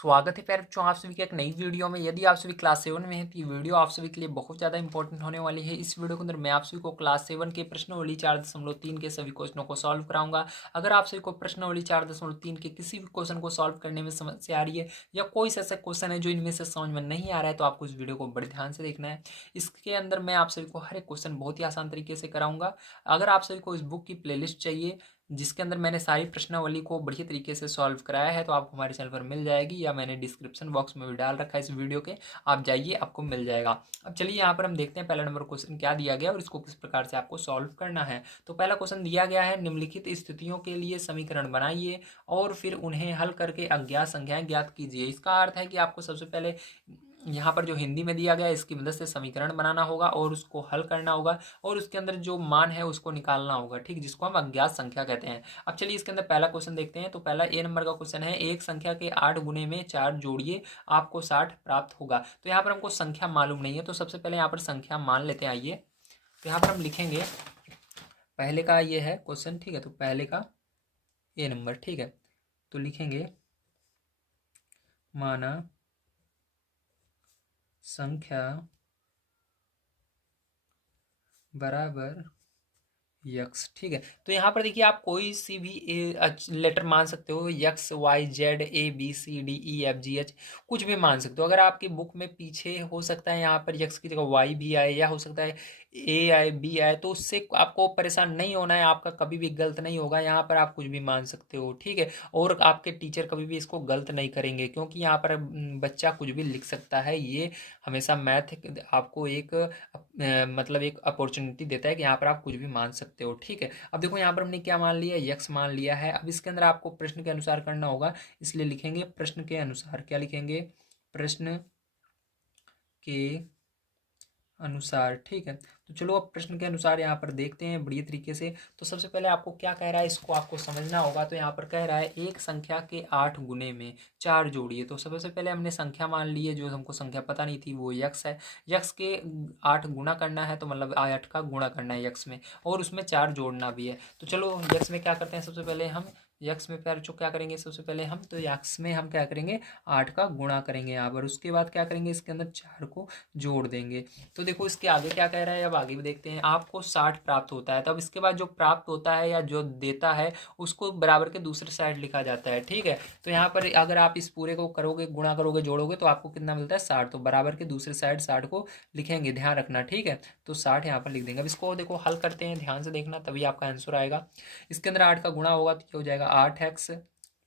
स्वागत है प्यारे बच्चों आप सभी के एक नई वीडियो में। यदि आप सभी क्लास 7 में हैं तो ये वीडियो आप सभी के लिए बहुत ज़्यादा इंपॉर्टेंट होने वाली है। इस वीडियो के अंदर मैं आप सभी को क्लास 7 के प्रश्नावली 4.3 के सभी क्वेश्चनों को सॉल्व कराऊंगा। अगर आप सभी को प्रश्नावली 4.3 के किसी भी क्वेश्चन को सॉल्व करने में समस्या आ रही है या कोई ऐसा क्वेश्चन है जो इनमें से समझ में नहीं आ रहा है तो आपको इस वीडियो को बड़े ध्यान से देखना है। इसके अंदर मैं आप सभी को हर एक क्वेश्चन बहुत ही आसान तरीके से कराऊंगा। अगर आप सभी को इस बुक की प्लेलिस्ट चाहिए जिसके अंदर मैंने सारी प्रश्नावली को बढ़िया तरीके से सॉल्व कराया है तो आपको हमारे चैनल पर मिल जाएगी, या मैंने डिस्क्रिप्शन बॉक्स में भी डाल रखा है इस वीडियो के, आप जाइए आपको मिल जाएगा। अब चलिए यहाँ पर हम देखते हैं पहला नंबर क्वेश्चन क्या दिया गया और इसको किस प्रकार से आपको सॉल्व करना है। तो पहला क्वेश्चन दिया गया है, निम्नलिखित स्थितियों के लिए समीकरण बनाइए और फिर उन्हें हल करके अज्ञात संख्याएं ज्ञात कीजिए। इसका अर्थ है कि आपको सबसे पहले यहाँ पर जो हिंदी में दिया गया है इसकी मदद से समीकरण बनाना होगा और उसको हल करना होगा और उसके अंदर जो मान है उसको निकालना होगा, ठीक, जिसको हम अज्ञात संख्या कहते हैं। अब चलिए इसके अंदर पहला क्वेश्चन देखते हैं। तो पहला ए नंबर का क्वेश्चन है, एक संख्या के 8 गुने में 4 जोड़िए आपको 60 प्राप्त होगा। तो यहाँ पर हमको संख्या मालूम नहीं है तो सबसे पहले यहाँ पर संख्या मान लेते हैं। आइए तो यहाँ पर हम लिखेंगे, पहले का ये है क्वेश्चन, ठीक है, तो पहले का ए नंबर, ठीक है, तो लिखेंगे माना संख्या बराबर यक्स, ठीक है। तो यहाँ पर देखिए आप कोई सी भी लेटर मान सकते हो, X Y Z A B C D E F G H, कुछ भी मान सकते हो। अगर आपकी बुक में पीछे हो सकता है यहाँ पर यक्स की जगह वाई भी आए या हो सकता है ए आए बी आए, तो उससे आपको परेशान नहीं होना है, आपका कभी भी गलत नहीं होगा। यहाँ पर आप कुछ भी मान सकते हो, ठीक है, और आपके टीचर कभी भी इसको गलत नहीं करेंगे क्योंकि यहाँ पर बच्चा कुछ भी लिख सकता है। ये हमेशा मैथ आपको एक मतलब एक अपॉर्चुनिटी देता है कि यहाँ पर आप कुछ भी मान सकते हो, ठीक है। अब देखो यहाँ पर हमने क्या मान लिया, यक्स मान लिया है। अब इसके अंदर आपको प्रश्न के अनुसार करना होगा, इसलिए लिखेंगे प्रश्न के अनुसार। क्या लिखेंगे? प्रश्न के अनुसार, ठीक है। तो चलो अब प्रश्न के अनुसार यहाँ पर देखते हैं बढ़िया तरीके से। तो सबसे पहले आपको क्या कह रहा है इसको आपको समझना होगा। तो यहाँ पर कह रहा है एक संख्या के 8 गुने में 4 जोड़िए। तो सबसे पहले हमने संख्या मान ली है, जो हमको संख्या पता नहीं थी वो यक्स है। यक्स के 8 गुना करना है तो मतलब 8 का गुणा करना है यक्स में, और उसमें 4 जोड़ना भी है। तो चलो यक्स में क्या करते हैं, सबसे पहले हम यक्स में प्यार चो क्या करेंगे, सबसे पहले हम तो यक्स में हम क्या करेंगे 8 का गुणा करेंगे यहाँ पर। उसके बाद क्या करेंगे, इसके अंदर 4 को जोड़ देंगे। तो देखो इसके आगे क्या कह रहा है, अब आगे भी देखते हैं। आपको 60 प्राप्त होता है, तब इसके बाद जो प्राप्त होता है या जो देता है उसको बराबर के दूसरे साइड लिखा जाता है, ठीक है। तो यहाँ पर अगर आप इस पूरे को करोगे, गुणा करोगे, जोड़ोगे तो आपको कितना मिलता है 60। तो बराबर के दूसरे साइड 60 को लिखेंगे, ध्यान रखना, ठीक है। तो 60 यहाँ पर लिख देंगे। अब इसको देखो हल करते हैं, ध्यान से देखना तभी आपका आंसर आएगा। इसके अंदर 8 का गुणा होगा तो क्या हो जाएगा 8x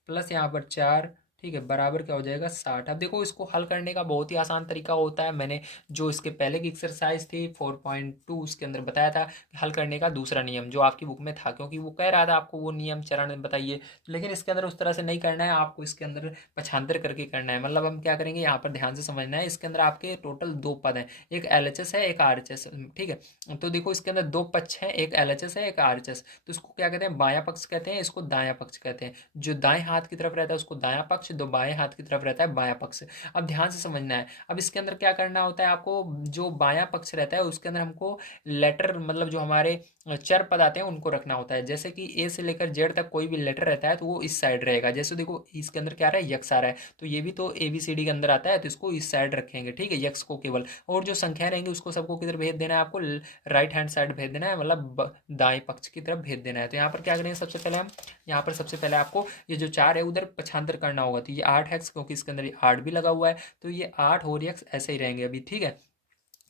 प्लस यहाँ पर 4, ठीक है, बराबर क्या हो जाएगा 60। अब देखो इसको हल करने का बहुत ही आसान तरीका होता है। मैंने जो इसके पहले की एक्सरसाइज थी 4.2 उसके अंदर बताया था कि हल करने का दूसरा नियम जो आपकी बुक में था, क्योंकि वो कह रहा था आपको वो नियम चरण बताइए, लेकिन इसके अंदर उस तरह से नहीं करना है, आपको इसके अंदर पक्षांतर करके करना है। मतलब हम क्या करेंगे यहाँ पर ध्यान से समझना है। इसके अंदर आपके टोटल 2 पद हैं, एक LHS है एक RHS, ठीक है। तो देखो इसके अंदर 2 पक्ष हैं, एक LHS है एक RHS। तो इसको क्या कहते हैं, बायां पक्ष कहते हैं, इसको दायां पक्ष कहते हैं। जो दाएं हाथ की तरफ रहता है उसको दायां पक्ष, जो बाएं हाथ की तरफ रहता है बायां पक्ष। अब ध्यान से समझना है। अब इसके अंदर क्या करना होता है आपको, जो बायां पक्ष रहता है उसके अंदर हमको लेटर मतलब जो हमारे चर पद आते हैं उनको रखना होता है। जैसे कि ए से लेकर जेड तक कोई भी लेटर रहता है तो वो इस साइड रहेगा। जैसे देखो इसके अंदर क्या आ रहा है, यक्स आ रहा है, तो ये भी तो ABCD के अंदर आता है तो इसको इस साइड रखेंगे, ठीक है, यक्स को केवल। और जो संख्या रहेंगी उसको सबको किधर भेज देना है, आपको राइट हैंड साइड भेज देना है, मतलब दाएं पक्ष की तरफ भेज देना है। तो यहाँ पर क्या करेंगे, सबसे पहले हम यहाँ पर सबसे पहले आपको ये जो 4 है उधर पक्षांतर करना होगा। तो ये 8x, क्योंकि इसके अंदर ये 8 भी लगा हुआ है तो ये 8 और x ऐसे ही रहेंगे अभी, ठीक है।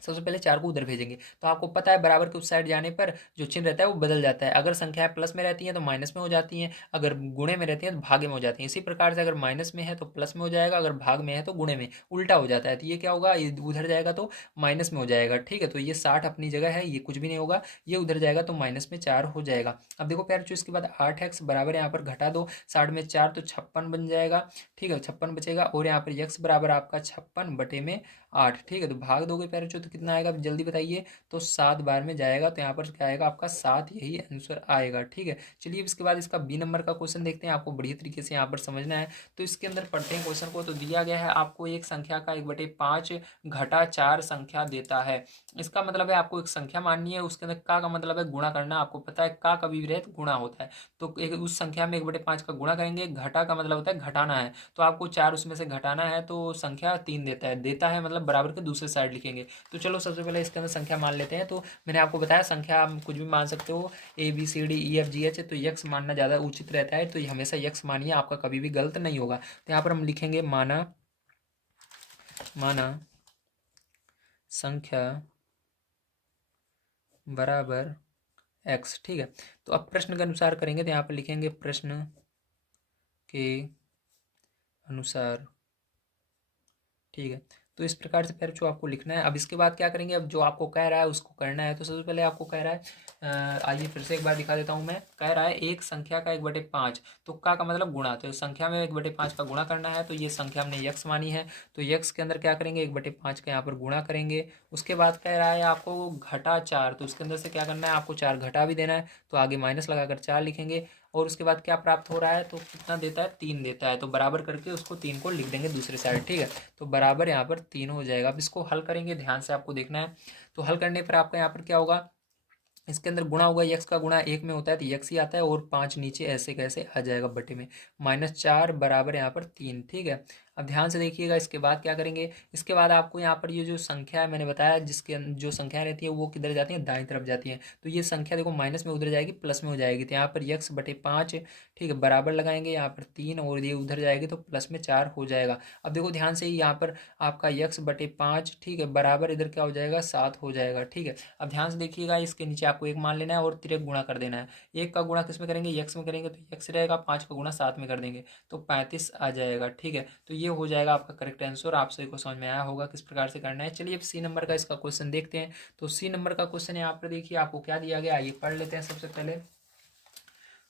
सबसे पहले 4 को उधर भेजेंगे। तो आपको पता है बराबर के उस साइड जाने पर जो चिन्ह रहता है वो बदल जाता है। अगर संख्याएं प्लस में रहती हैं तो माइनस में हो जाती हैं, अगर गुणे में रहती हैं तो भागे में हो जाती हैं। इसी प्रकार से अगर माइनस में है तो प्लस में हो जाएगा, अगर भाग में है तो गुणे में, उल्टा हो जाता है। तो ये क्या होगा, ये उधर जाएगा तो माइनस में हो जाएगा, ठीक है। तो ये 60 अपनी जगह है, ये कुछ भी नहीं होगा, ये उधर जाएगा तो माइनस में 4 हो जाएगा। अब देखो प्यार इसके बाद 8x बराबर यहाँ पर घटा दो, 60 में 4 तो 56 बन जाएगा, ठीक है, 56 बचेगा। और यहाँ पर x बराबर आपका 56 बटे में 8, ठीक है। तो भाग दोगे प्यारे तो कितना आएगा जल्दी बताइए। तो 7 बार में जाएगा, तो यहाँ पर क्या आएगा आपका 7, यही आंसर आएगा। ठीक है, चलिए अब इसके बाद इसका बी नंबर का क्वेश्चन देखते हैं, आपको बढ़िया तरीके से यहाँ पर समझना है। तो इसके अंदर पढ़ते हैं क्वेश्चन को। तो दिया गया है आपको एक संख्या का 1/5 घटा 4 संख्या देता है। इसका मतलब है आपको एक संख्या माननी है, उसके अंदर का मतलब है गुणा करना। आपको पता है का कभी भी रहे तो गुणा होता है, तो एक उस संख्या में 1/5 का गुणा करेंगे। घटा का मतलब होता है घटाना है, तो आपको 4 उसमें से घटाना है, तो संख्या 3 देता है। देता है मतलब बराबर के दूसरे साइड लिखेंगे। तो चलो सबसे पहले इसके अंदर संख्या मान लेते हैं। तो मैंने आपको बताया संख्या आप कुछ भी मान सकते हो, ABCDEFGH, तो यक्स मानना ज़्यादा उचित रहता है, तो ये हमेशा यक्स मानिए, आपका कभी भी गलत नहीं होगा। तो यहाँ पर हम लिखेंगे माना संख्या बराबर एक्स। ठीक है, तो अब प्रश्न के अनुसार करेंगे, तो यहाँ पर लिखेंगे प्रश्न के अनुसार। ठीक है, तो इस प्रकार से फिर जो आपको लिखना है। अब इसके बाद क्या करेंगे, अब जो आपको कह रहा है उसको करना है। तो सबसे पहले आपको कह रहा है, आइए फिर से एक बार दिखा देता हूँ मैं। कह रहा है एक संख्या का 1/5, तो का मतलब गुणा, तो संख्या में 1/5 का गुणा करना है। तो ये संख्या हमने यक्स मानी है, तो यक्स के अंदर क्या करेंगे 1/5 का यहाँ पर गुणा करेंगे। उसके बाद कह रहा है आपको घटा 4, तो उसके अंदर से क्या करना है आपको 4 घटा भी देना है, तो आगे माइनस लगाकर 4 लिखेंगे। और उसके बाद क्या प्राप्त हो रहा है, तो कितना देता है 3 देता है, तो बराबर करके उसको 3 को लिख देंगे दूसरे साइड। ठीक है, तो बराबर यहाँ पर 3 हो जाएगा। अब इसको हल करेंगे, ध्यान से आपको देखना है। तो हल करने पर आपका यहाँ पर क्या होगा, इसके अंदर गुणा होगा, यक्स का गुणा 1 में होता है तो यक्स ही आता है, और 5 नीचे ऐसे कैसे आ जाएगा बटे में, -4 बराबर यहाँ पर 3। ठीक है, अब ध्यान से देखिएगा। इसके बाद क्या करेंगे, इसके बाद आपको यहाँ पर ये जो संख्या है मैंने बताया, जिसके जो संख्या रहती है वो किधर जाती है, दाईं तरफ जाती है। तो ये संख्या देखो माइनस में उधर जाएगी, प्लस में हो जाएगी। तो यहाँ पर x/5, ठीक है, बराबर लगाएंगे यहाँ पर 3, और ये उधर जाएगी तो प्लस में 4 हो जाएगा। अब देखो ध्यान से, यहाँ पर आपका x/5, ठीक है, बराबर इधर क्या हो जाएगा 7 हो जाएगा। ठीक है, अब ध्यान से देखिएगा, इसके नीचे आपको 1 मान लेना है और तिरक गुणा कर देना है। 1 का गुणा किस में करेंगे, यक्स में करेंगे, तो यक्स रहेगा। 5 का गुणा 7 में कर देंगे तो 35 आ जाएगा। ठीक है, तो ये हो जाएगा आपका करेक्ट आंसर। आप सभी को समझ में आया होगा किस प्रकार से करना है। चलिए अब सी नंबर का इसका क्वेश्चन देखते हैं। तो सी नंबर का क्वेश्चन यहाँ पर देखिए आपको क्या दिया गया, आइए पढ़ लेते हैं सबसे पहले।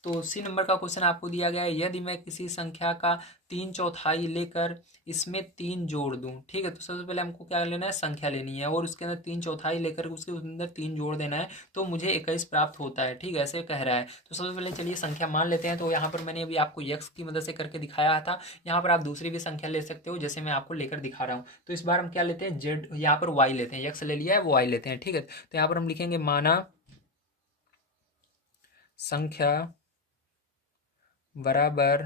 तो सी नंबर का क्वेश्चन आपको दिया गया है, यदि मैं किसी संख्या का 3/4 लेकर इसमें 3 जोड़ दूं। ठीक है, तो सबसे पहले हमको क्या लेना है, संख्या लेनी है, और उसके अंदर 3/4 लेकर उसके अंदर 3 जोड़ देना है, तो मुझे 21 प्राप्त होता है। ठीक है, ऐसे कह रहा है। तो सबसे पहले चलिए संख्या मान लेते हैं। तो यहाँ पर मैंने अभी आपको यक्स की मदद से करके दिखाया था, यहाँ पर आप दूसरी भी संख्या ले सकते हो, जैसे मैं आपको लेकर दिखा रहा हूँ। तो इस बार हम क्या लेते हैं, जेड, यहाँ पर वाई लेते हैं, यक्स ले लिया है, वो वाई लेते हैं। ठीक है, तो यहाँ पर हम लिखेंगे माना संख्या बराबर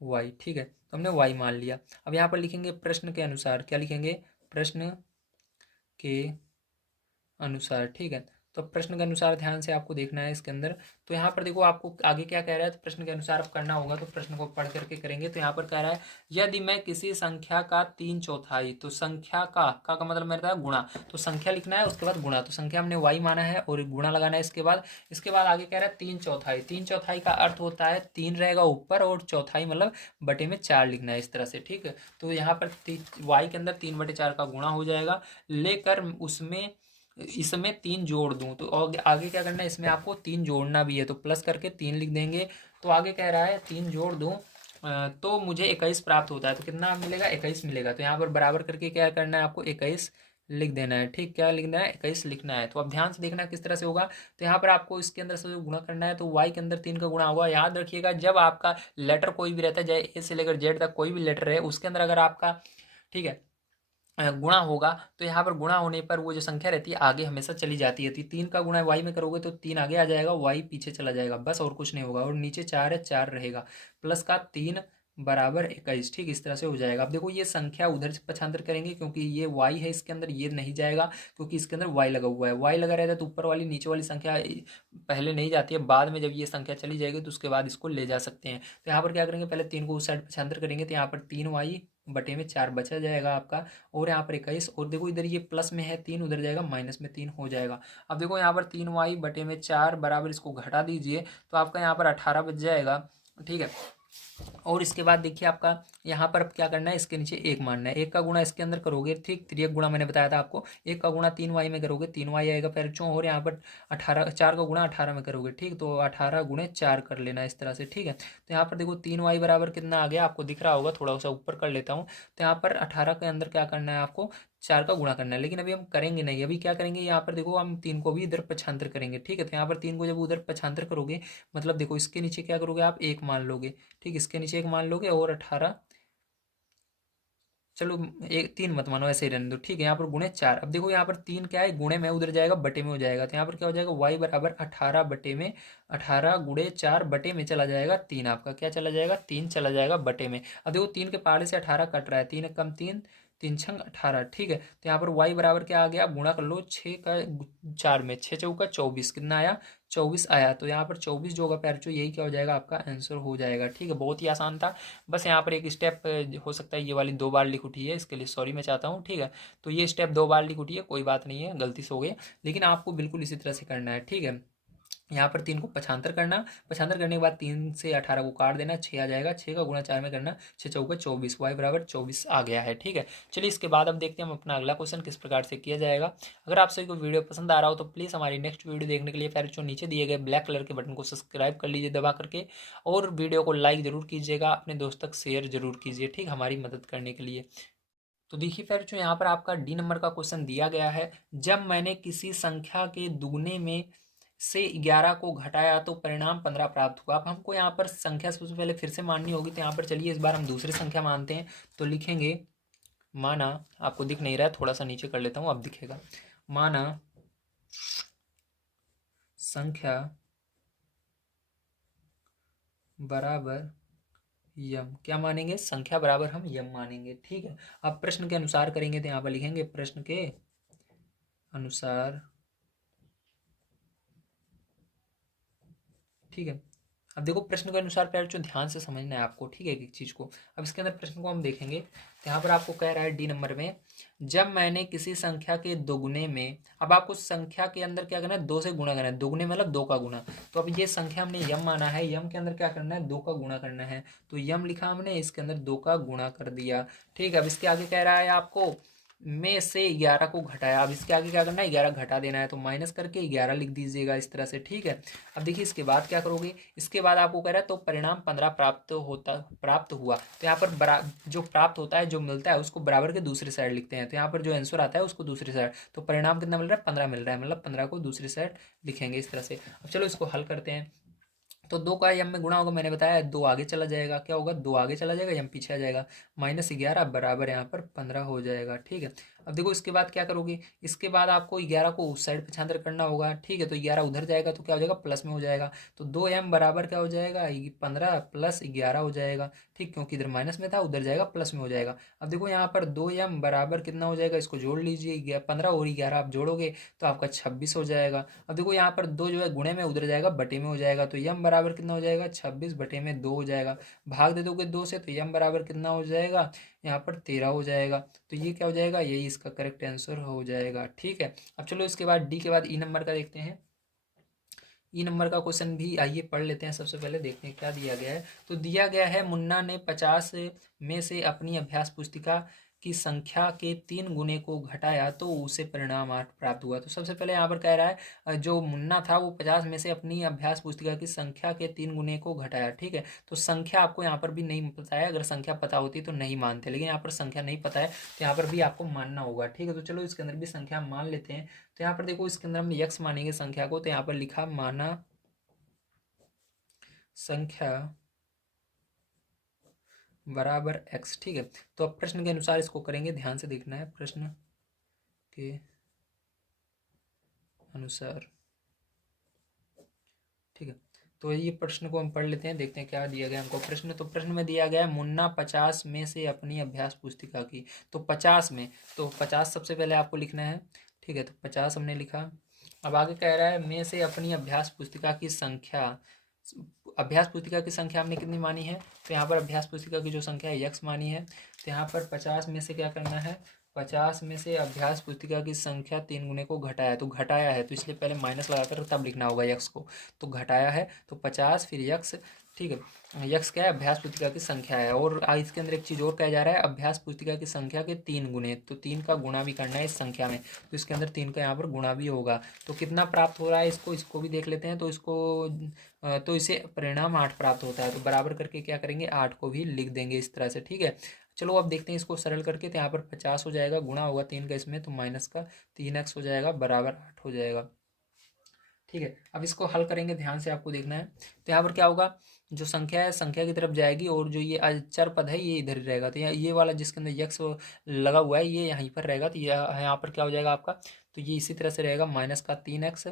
वाई। ठीक है, तो हमने वाई मान लिया। अब यहाँ पर लिखेंगे प्रश्न के अनुसार, क्या लिखेंगे, प्रश्न के अनुसार। ठीक है, तो प्रश्न के अनुसार ध्यान से आपको देखना है इसके अंदर। तो यहाँ पर देखो आपको आगे क्या कह रहा है, तो प्रश्न के अनुसार अब करना होगा, तो प्रश्न को पढ़ करके करेंगे। तो यहाँ पर कह रहा है, यदि मैं किसी संख्या का 3/4, तो संख्या का मतलब मेरा था गुणा, तो संख्या लिखना है उसके बाद गुणा, तो संख्या हमने वाई माना है और गुणा लगाना है इसके बाद आगे कह रहा है 3/4। 3/4 का अर्थ होता है 3 रहेगा ऊपर, और चौथाई मतलब बटे में 4 लिखना है इस तरह से। ठीक है, तो यहाँ पर वाई के अंदर 3/4 का गुणा हो जाएगा, लेकर उसमें इसमें 3 जोड़ दूं, तो आगे क्या करना है, इसमें आपको 3 जोड़ना भी है, तो प्लस करके 3 लिख देंगे। तो आगे कह रहा है 3 जोड़ दूं तो मुझे 21 प्राप्त होता है, तो कितना मिलेगा, 21 मिलेगा। तो यहाँ पर बराबर करके क्या करना है, आपको 21 लिख देना है। ठीक, क्या लिखना है, 21 लिखना है। तो अब ध्यान से देखना किस तरह से होगा। तो यहाँ पर आपको इसके अंदर से गुणा करना है, तो y के अंदर 3 का गुणा होगा। याद रखिएगा, जब आपका लेटर कोई भी रहता है, चाहे ए से लेकर जेड तक कोई भी लेटर है, उसके अंदर अगर आपका, ठीक है, गुणा होगा, तो यहाँ पर गुणा होने पर वो जो संख्या रहती है आगे हमेशा चली जाती है। 3 का गुणा वाई में करोगे तो 3 आगे आ जाएगा, वाई पीछे चला जाएगा, बस और कुछ नहीं होगा। और नीचे 4 है, 4 रहेगा, प्लस का 3 बराबर 21। ठीक, इस तरह से हो जाएगा। अब देखो ये संख्या उधर से पक्षांतर करेंगे, क्योंकि ये वाई है इसके अंदर, ये नहीं जाएगा क्योंकि इसके अंदर वाई लगा हुआ है। वाई लगा रहता है तो ऊपर वाली नीचे वाली संख्या पहले नहीं जाती है, बाद में जब ये संख्या चली जाएगी तो उसके बाद इसको ले जा सकते हैं। तो यहाँ पर क्या करेंगे, पहले 3 को उस साइड पक्षांतर करेंगे, तो यहाँ पर 3y बटे में 4 बचा जाएगा आपका, और यहाँ पर 21। और देखो इधर ये प्लस में है 3, उधर जाएगा माइनस में 3 हो जाएगा। अब देखो यहाँ पर 3y बटे में 4 बराबर, इसको घटा दीजिए तो आपका यहाँ पर 18 बच जाएगा। ठीक है, और इसके बाद देखिए आपका यहाँ पर अब क्या करना है, इसके नीचे एक मानना है। एक का गुणा इसके अंदर करोगे, ठीक, तिर्यक गुणा मैंने बताया था आपको। एक का गुणा 3y में करोगे, 3y आएगा फिर चो, और यहाँ पर 18, 4 का गुणा 18 में करोगे, ठीक, तो 18 गुणे 4 कर लेना इस तरह से, ठीक है। तो यहाँ पर देखो 3y बराबर कितना आ गया, आपको दिख रहा होगा, थोड़ा सा ऊपर कर लेता हूँ। तो यहाँ पर 18 के अंदर क्या करना है आपको, 4 का गुणा करना है, लेकिन अभी हम करेंगे नहीं। अभी क्या करेंगे, यहाँ पर देखो हम 3 को भी इधर पक्षांतर करेंगे, ठीक है। तो यहाँ पर 3 को जब उधर पक्षांतर करोगे, मतलब देखो इसके नीचे क्या करोगे आप, एक मान लोगे, ठीक, इसके नीचे एक मान लोगे, और 18, चलो एक 3 मत मानो, ऐसे ही रहने दो, ठीक है। यहाँ पर गुणे 4, अब देखो यहाँ पर 3 क्या है, गुणे में उधर जाएगा, बटे में हो जाएगा। तो यहाँ पर क्या हो जाएगा, y बराबर 18 बटे में 18 गुणे 4 बटे में चला जाएगा 3, आपका क्या चला जाएगा, 3 चला जाएगा बटे में। अब देखो 3 के पहाड़े से 18 कट रहा है, 3 कम 3, 3 छंग 18, ठीक है। तो यहाँ पर y बराबर क्या आ गया, आप गुणा कर लो, 6 का 4 में 6 चौका 24, कितना आया, 24 आया। तो यहाँ पर 24 जो होगा पैरचो, यही क्या हो जाएगा, आपका आंसर हो जाएगा, ठीक है। बहुत ही आसान था, बस यहाँ पर एक स्टेप हो सकता है ये वाली 2 बार लिख उठी है, इसके लिए सॉरी मैं चाहता हूँ, ठीक है। तो ये स्टेप 2 बार लिख उठी है, कोई बात नहीं है, गलती से हो गई, लेकिन आपको बिल्कुल इसी तरह से करना है, ठीक है। यहाँ पर 3 को पछांतर करना, पछांतर करने के बाद 3 से 18 को काट देना, 6 आ जाएगा, 6 का गुणा 4 में करना, 6 चौका 24, y बराबर 24 आ गया है, ठीक है। चलिए इसके बाद अब देखते हैं हम अपना अगला क्वेश्चन किस प्रकार से किया जाएगा। अगर आप सभी को वीडियो पसंद आ रहा हो तो प्लीज़ हमारी नेक्स्ट वीडियो देखने के लिए फिर जो नीचे दिए गए ब्लैक कलर के बटन को सब्सक्राइब कर लीजिए दबा करके, और वीडियो को लाइक जरूर कीजिएगा, अपने दोस्त तक शेयर जरूर कीजिए, ठीक, हमारी मदद करने के लिए। तो देखिए फिर जो यहाँ पर आपका डी नंबर का क्वेश्चन दिया गया है, जब मैंने किसी संख्या के दुगने में से 11 को घटाया तो परिणाम 15 प्राप्त हुआ। अब हमको यहाँ पर संख्या सबसे पहले फिर से माननी होगी, तो यहाँ पर चलिए इस बार हम दूसरी संख्या मानते हैं। तो लिखेंगे, माना, आपको दिख नहीं रहा है, थोड़ा सा नीचे कर लेता हूँ, अब दिखेगा। माना संख्या बराबर यम, क्या मानेंगे, संख्या बराबर हम यम मानेंगे, ठीक है। अब प्रश्न के अनुसार करेंगे, तो यहाँ पर लिखेंगे प्रश्न के अनुसार, ठीक है। अब देखो प्रश्न के अनुसार प्यार जो ध्यान से समझना है आपको, ठीक है, एक चीज को। अब इसके अंदर प्रश्न को हम देखेंगे, तो यहाँ पर आपको कह रहा है डी नंबर में, जब मैंने किसी संख्या के दोगुने में, अब आपको संख्या के अंदर क्या करना है, 2 से गुणा करना है, दोगुने मतलब 2 का गुना। तो अब ये संख्या हमने यम माना है, यम के अंदर क्या करना है, 2 का गुणा करना है। तो यम लिखा हमने, इसके अंदर 2 का गुणा कर दिया, ठीक है। अब इसके आगे कह रहा है आपको में से 11 को घटाया, अब इसके आगे क्या करना है, 11 घटा देना है, तो माइनस करके 11 लिख दीजिएगा इस तरह से, ठीक है। अब देखिए इसके बाद क्या करोगे, इसके बाद आपको कह रहा है तो परिणाम 15 प्राप्त हुआ। तो यहाँ पर जो प्राप्त होता है, जो मिलता है, उसको बराबर के दूसरी साइड लिखते हैं। तो यहाँ पर जो आंसर आता है उसको दूसरी साइड, तो परिणाम कितना मिल रहा है, 15 मिल रहा है, मतलब 15 को दूसरी साइड लिखेंगे इस तरह से। अब चलो इसको हल करते हैं। तो 2 का यम में गुणा होगा, मैंने बताया 2 आगे चला जाएगा, क्या होगा, 2 आगे चला जाएगा, यम पीछे आ जाएगा, -11 बराबर यहाँ पर 15 हो जाएगा, ठीक है। अब देखो इसके बाद क्या करोगे, इसके बाद आपको 11 को उस साइड पक्षांतर करना होगा, ठीक है। तो 11 उधर जाएगा तो क्या हो जाएगा, प्लस में हो जाएगा। तो 2m बराबर क्या हो जाएगा, 15 प्लस 11 हो जाएगा, ठीक, क्योंकि इधर माइनस में था, उधर जाएगा प्लस में हो जाएगा। अब देखो यहाँ पर 2m बराबर कितना हो जाएगा, इसको जोड़ लीजिए, 15 और 11 आप जोड़ोगे तो आपका 26 हो जाएगा। अब देखो यहाँ पर 2 जो है गुणे में, उधर जाएगा बटे में हो जाएगा, तो यम बराबर कितना हो जाएगा, 26 बटे में 2 हो जाएगा। भाग दे दोगे 2 से, तो यम बराबर कितना हो जाएगा, यहाँ पर 13 हो जाएगा। तो ये क्या हो जाएगा, यही इसका करेक्ट आंसर हो जाएगा, ठीक है। अब चलो इसके बाद डी के बाद ई नंबर का देखते हैं। ई नंबर का क्वेश्चन भी आइए पढ़ लेते हैं, सबसे पहले देखते हैं क्या दिया गया है। तो दिया गया है, मुन्ना ने 50 में से अपनी अभ्यास पुस्तिका की संख्या के 3 गुने को घटाया तो उसे परिणाम 8 प्राप्त हुआ। तो सबसे पहले यहाँ पर कह रहा है, जो मुन्ना था वो 50 में से अपनी अभ्यास पुस्तिका की संख्या के 3 गुने को घटाया, ठीक है। तो संख्या आपको यहाँ पर भी नहीं पता है, अगर संख्या पता होती तो नहीं मानते, लेकिन यहाँ पर संख्या नहीं पता है, तो यहाँ पर भी आपको मानना होगा, ठीक है। तो चलो इसके अंदर भी संख्या मान लेते हैं। तो यहाँ पर देखो इसके अंदर हम यक्स मानेंगे संख्या को, तो यहाँ पर लिखा माना संख्या बराबर x, ठीक है। तो अब प्रश्न के अनुसार इसको करेंगे, ध्यान से देखना है, प्रश्न के अनुसार, ठीक है। तो ये प्रश्न को हम पढ़ लेते हैं, देखते हैं क्या दिया गया हमको प्रश्न। तो प्रश्न में दिया गया है, मुन्ना 50 में से अपनी अभ्यास पुस्तिका की, तो 50 में, तो 50 सबसे पहले आपको लिखना है, ठीक है। तो 50 हमने लिखा। अब आगे कह रहा है, में से अपनी अभ्यास पुस्तिका की संख्या, अभ्यास पुस्तिका की संख्या हमने कितनी मानी है, तो यहाँ पर अभ्यास पुस्तिका की जो संख्या है यक्स मानी है। तो यहाँ पर 50 में से क्या करना है, 50 में से अभ्यास पुस्तिका की संख्या 3 गुने को घटाया, तो घटाया है तो इसलिए पहले माइनस लगाकर तब लिखना होगा यक्स को। तो घटाया है तो 50 फिर यक्स, ठीक है। यक्स क्या है, अभ्यास पुस्तिका की संख्या है। और इसके अंदर एक चीज़ और कहा जा रहा है, अभ्यास पुस्तिका की संख्या के 3 गुने, तो 3 का गुणा भी करना है इस संख्या में, तो इसके अंदर 3 का यहाँ पर गुणा भी होगा। तो कितना प्राप्त हो रहा है इसको भी देख लेते हैं। तो तो इसे परिणाम 8 प्राप्त होता है, तो बराबर करके क्या करेंगे, 8 को भी लिख देंगे इस तरह से। ठीक है, चलो अब देखते हैं इसको सरल करके। तो यहाँ पर 50 हो जाएगा, गुणा होगा 3 का इसमें, तो माइनस का 3x हो जाएगा, बराबर 8 हो जाएगा। ठीक है, अब इसको हल करेंगे, ध्यान से आपको देखना है। तो यहाँ पर क्या होगा, जो संख्या है संख्या की तरफ जाएगी, और जो ये चर पद है ये इधर ही रहेगा। तो ये वाला जिसके अंदर यक्स लगा हुआ है ये यहीं पर रहेगा। तो यहाँ पर क्या हो जाएगा आपका, तो ये इसी तरह से रहेगा, माइनस का 3x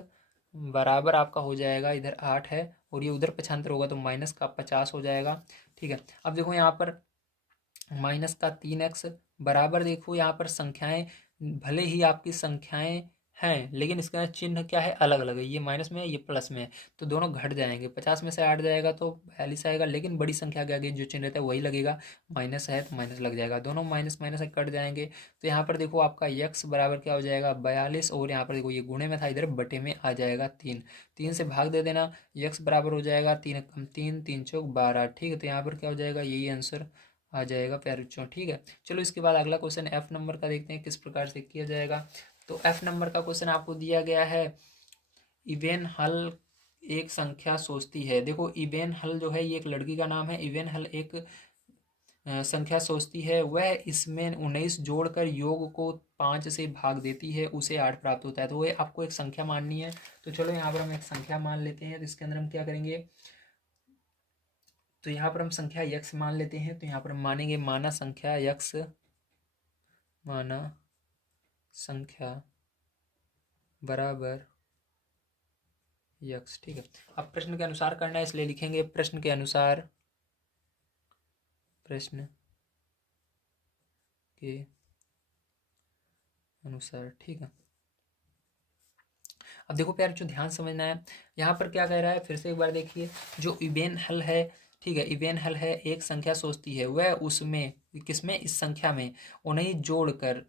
बराबर आपका हो जाएगा, इधर 8 है और ये उधर पक्षांतर होगा तो माइनस का 50 हो जाएगा। ठीक है, अब देखो यहाँ पर माइनस का 3x बराबर, देखो यहाँ पर संख्याएं भले ही आपकी संख्याएं हैं, लेकिन इसका चिन्ह क्या है, अलग अलग है। ये माइनस में है, ये प्लस में है, तो दोनों घट जाएंगे। 50 में से 8 जाएगा तो 42 आएगा, लेकिन बड़ी संख्या के आगे जो चिन्ह रहता है वही लगेगा। माइनस है तो माइनस लग जाएगा, दोनों माइनस माइनस से कट जाएंगे। तो यहाँ पर देखो आपका यक्स बराबर क्या हो जाएगा, 42, और यहाँ पर देखो ये गुणे में था, इधर बटे में आ जाएगा 3। 3 से भाग दे देना, यक्स बराबर हो जाएगा 3 कम 3, 3 चौक 12। ठीक है, तो यहाँ पर क्या हो जाएगा, यही आंसर आ जाएगा प्यारे बच्चों। ठीक है, चलो इसके बाद अगला क्वेश्चन एफ नंबर का देखते हैं किस प्रकार से किया जाएगा। तो एफ नंबर का क्वेश्चन आपको दिया गया है, इवेन हल एक संख्या सोचती है। देखो इवेन हल जो है ये एक लड़की का नाम है। इवेन हल एक संख्या सोचती है, वह इसमें 19 जोड़कर योग को 5 से भाग देती है, उसे 8 प्राप्त होता है। तो वह आपको एक संख्या माननी है। तो चलो यहाँ पर हम एक संख्या मान लेते हैं। तो इसके अंदर हम क्या करेंगे, तो यहाँ पर हम संख्या यक्स मान लेते हैं। तो यहाँ पर हम मानेंगे, माना संख्या यक्स, माना संख्या बराबर यक्स। ठीक है, अब प्रश्न के अनुसार करना है, इसलिए लिखेंगे प्रश्न के अनुसार, प्रश्न के अनुसार। ठीक है, अब देखो प्यार जो ध्यान समझना है, यहाँ पर क्या कह रहा है, फिर से एक बार देखिए। जो इवेन हल है, ठीक है, इवेन हल है एक संख्या सोचती है, वह उसमें किसमें, इस संख्या में 19 जोड़कर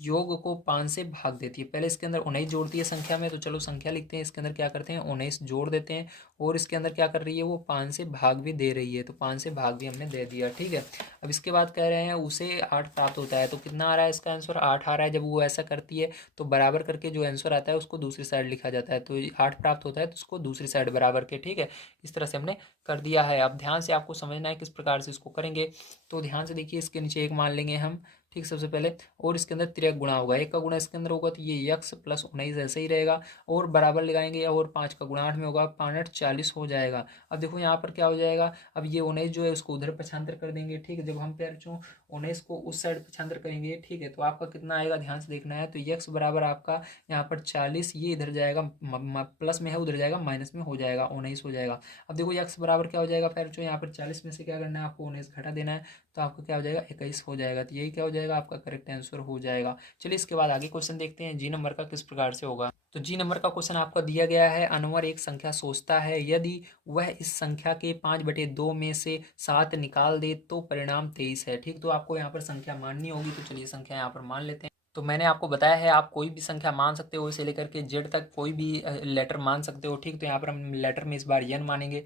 योग को 5 से भाग देती है। पहले इसके अंदर 19 जोड़ती है संख्या में, तो चलो संख्या लिखते हैं। इसके अंदर क्या करते हैं, 19 जोड़ देते हैं, और इसके अंदर क्या कर रही है, वो 5 से भाग भी दे रही है, तो 5 से भाग भी हमने दे दिया। ठीक है, अब इसके बाद कह रहे हैं उसे 8 प्राप्त होता है। तो कितना आ रहा है इसका आंसर, 8 आ रहा है। जब वो ऐसा करती है तो बराबर करके जो आंसर आता है उसको दूसरी साइड लिखा जाता है। तो 8 प्राप्त होता है तो उसको दूसरी साइड बराबर के। ठीक है, इस तरह से हमने कर दिया है। अब ध्यान से आपको समझना है किस प्रकार से इसको करेंगे। तो ध्यान से देखिए, इसके नीचे एक मान लेंगे हम, ठीक, सबसे पहले, और इसके अंदर 3 गुणा होगा, 1 का गुणा इसके अंदर होगा, तो ये यक्स प्लस 19 ऐसे ही रहेगा, और बराबर लगाएंगे, और 5 का गुणा 8 में होगा, 5 40 हो जाएगा। अब देखो यहाँ पर क्या हो जाएगा, अब ये 19 जो है उसको उधर पक्षांतर कर देंगे। ठीक है, जब हम पैर चो 19 को उस साइड पक्षांतर करेंगे, ठीक है, तो आपका कितना आएगा, ध्यान से देखना है। तो यक्स बराबर आपका यहाँ पर 40, ये इधर जाएगा, प्लस में है उधर जाएगा, माइनस में हो जाएगा, 19 हो जाएगा। अब देखो यक्स बराबर क्या हो जाएगा, पैर चो यहाँ पर 40 में से क्या करना है, आपको 19 घटा देना है, तो आपका क्या हो जाएगा, 21 हो जाएगा। तो यही क्या हो जाएगा, आपका करेक्ट आंसर हो जाएगा। चलिए इसके बाद आगे क्वेश्चन देखते हैं, जी नंबर का किस प्रकार से होगा। तो जी नंबर का क्वेश्चन आपको दिया गया है, अनवर एक संख्या सोचता है, यदि वह इस संख्या के 5/2 में से 7 निकाल दे तो परिणाम 23 है। ठीक, तो आपको यहाँ पर संख्या माननी होगी। तो चलिए संख्या यहाँ पर मान लेते हैं। तो मैंने आपको बताया है, आप कोई भी संख्या मान सकते हो, इसे लेकर के जेड तक कोई भी लेटर मान सकते हो। ठीक, तो यहाँ पर हम लेटर में इस बार यन मानेंगे।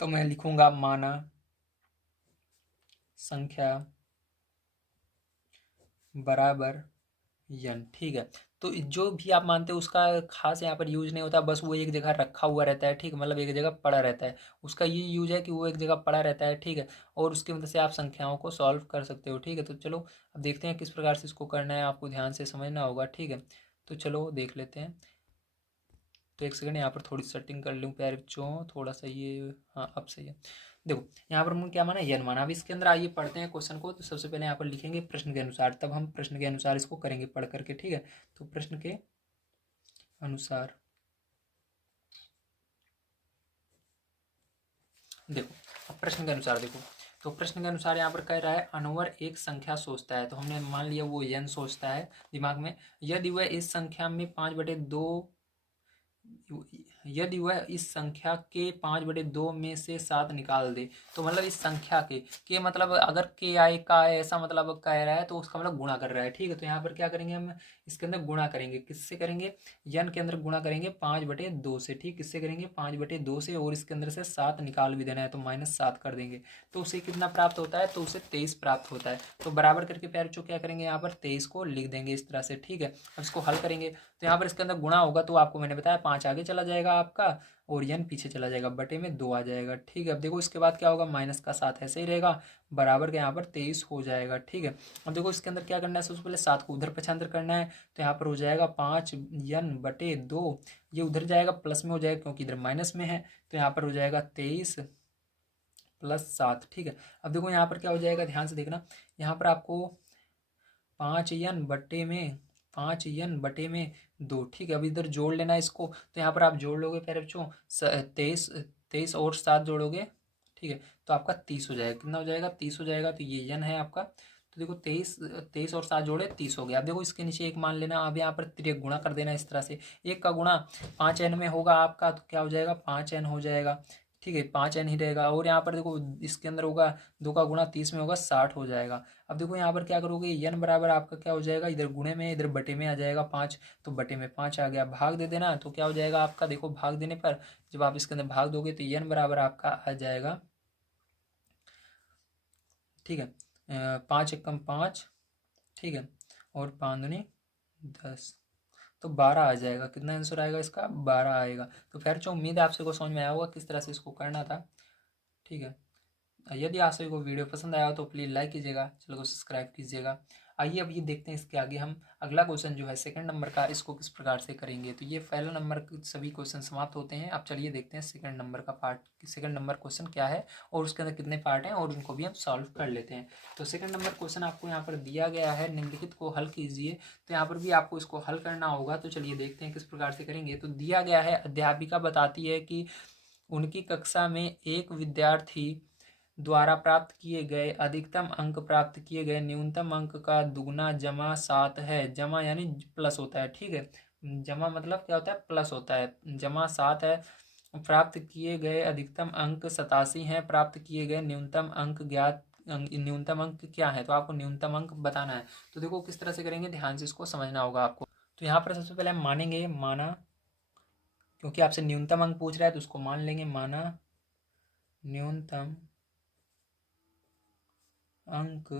तो मैं लिखूंगा, माना संख्या बराबर यन। ठीक है, तो जो भी आप मानते हो उसका खास यहाँ पर यूज नहीं होता, बस वो एक जगह रखा हुआ रहता है। ठीक, मतलब एक जगह पड़ा रहता है, उसका ये यूज है कि वो एक जगह पड़ा रहता है। ठीक है, और उसकी मदद से आप संख्याओं को सॉल्व कर सकते हो। ठीक है, तो चलो अब देखते हैं किस प्रकार से इसको करना है, आपको ध्यान से समझना होगा। ठीक है, तो चलो देख लेते हैं। तो एक सेकंड यहाँ पर थोड़ी सेटिंग कर लूँ प्यारे बच्चों, थोड़ा सा ये, हाँ अब सही है। देखो यहाँ पर हमने क्या माना, यन माना। अब इसके अंदर आइए पढ़ते हैं क्वेश्चन को। तो सबसे पहले यहाँ पर लिखेंगे प्रश्न के अनुसार, तब हम प्रश्न के अनुसार इसको करेंगे पढ़ करके। ठीक है, तो प्रश्न के अनुसार देखो, अब प्रश्न के अनुसार देखो। तो प्रश्न के अनुसार यहाँ पर कह रहा है, अनवर एक संख्या सोचता है, तो हमने मान लिया वो यन सोचता है दिमाग में। यदि वह इस संख्या में 5/2 यदि वह इस संख्या के 5/2 में से 7 निकाल दे, तो मतलब इस संख्या के मतलब अगर के आए का आए ऐसा मतलब कह रहा है तो उसका मतलब गुणा कर रहा है। ठीक है, तो यहाँ पर क्या करेंगे हम, इसके अंदर गुणा करेंगे, किससे करेंगे, यन के अंदर गुणा करेंगे 5/2 से। ठीक, किससे करेंगे, 5/2 से, और इसके अंदर से 7 निकाल भी देना है तो -7 कर देंगे, तो उसे कितना प्राप्त होता है, तो उसे 23 प्राप्त होता है। तो बराबर करके प्यारे बच्चों क्या करेंगे, यहाँ पर 23 को लिख देंगे इस तरह से। ठीक है, अब इसको हल करेंगे तो यहाँ पर इसके अंदर गुणा होगा तो आपको मैंने बताया 5 आगे चला जाएगा आपका, और यन पीछे चला जाएगा, बटे में 2 आ जाएगा। ठीक है, अब देखो इसके बाद क्या होगा, -7 ऐसे ही रहेगा, बराबर का यहाँ पर 23 हो जाएगा। ठीक है, अब देखो इसके अंदर क्या करना है, सबसे पहले 7 को उधर पक्षांतर करना है, तो यहाँ पर हो जाएगा 5 यन/2, ये उधर जाएगा प्लस में हो जाएगा क्योंकि इधर माइनस में है, तो यहाँ पर हो जाएगा 23 + 7। ठीक है, अब देखो यहाँ पर क्या हो जाएगा, ध्यान से देखना, यहाँ पर आपको 5 यन/2। ठीक है, अब इधर जोड़ लेना है इसको, तो यहाँ पर आप जोड़ लोगे प्यारे बच्चों, 23 और 7 जोड़ोगे, ठीक है, तो आपका 30 हो जाएगा। कितना हो जाएगा, 30 हो जाएगा, तो ये यन है आपका। तो देखो 23 और 7 जोड़े 30 हो गया। अब देखो इसके नीचे 1 मान लेना, अब यहाँ पर तिरक गुणा कर देना इस तरह से, 1 का गुणा 5n में होगा आपका, तो क्या हो जाएगा, 5n हो जाएगा। ठीक है, 5n ही रहेगा, और यहाँ पर देखो इसके अंदर होगा 2 का गुणा 30 में होगा, 60 हो जाएगा। अब देखो यहाँ पर क्या करोगे, यन बराबर आपका क्या हो जाएगा, इधर गुणे में इधर बटे में आ जाएगा 5, तो बटे में 5 आ गया, भाग दे देना, तो क्या हो जाएगा आपका, देखो भाग देने पर जब आप इसके अंदर भाग दोगे तो यन बराबर आपका आ जाएगा। ठीक है, 5 एकम 5, ठीक है, और 5 दूनी 10, तो 12 आ जाएगा। कितना आंसर आएगा इसका, 12 आएगा। तो फिर जो उम्मीद है आप सबको समझ में आया होगा किस तरह से इसको करना था। ठीक है, यदि आप सभी को वीडियो पसंद आया हो तो प्लीज़ लाइक कीजिएगा, चैनल को सब्सक्राइब कीजिएगा। आइए अब ये देखते हैं इसके आगे हम अगला क्वेश्चन जो है सेकंड नंबर का, इसको किस प्रकार से करेंगे। तो ये पहला नंबर के सभी क्वेश्चन समाप्त होते हैं। अब चलिए देखते हैं सेकंड नंबर का पार्ट, सेकंड नंबर क्वेश्चन क्या है और उसके अंदर कितने पार्ट हैं, और उनको भी हम सॉल्व कर लेते हैं। तो सेकंड नंबर क्वेश्चन आपको यहाँ पर दिया गया है, निम्नलिखित को हल कीजिए। तो यहाँ पर भी आपको इसको हल करना होगा, तो चलिए देखते हैं किस प्रकार से करेंगे। तो दिया गया है, अध्यापिका बताती है कि उनकी कक्षा में एक विद्यार्थी द्वारा प्राप्त किए गए अधिकतम अंक प्राप्त किए गए न्यूनतम अंक का दुगना जमा 7 है। जमा यानी प्लस होता है। ठीक है, जमा मतलब क्या होता है, प्लस होता है, जमा 7 है। प्राप्त किए गए अधिकतम अंक 87 हैं। प्राप्त किए गए न्यूनतम अंक ज्ञात, न्यूनतम अंक क्या है, तो आपको न्यूनतम अंक बताना है। तो देखो किस तरह से करेंगे, ध्यान से इसको समझना होगा आपको। तो यहाँ पर सबसे पहले हम मानेंगे, माना, क्योंकि आपसे न्यूनतम अंक पूछ रहा है तो उसको मान लेंगे, माना न्यूनतम अंक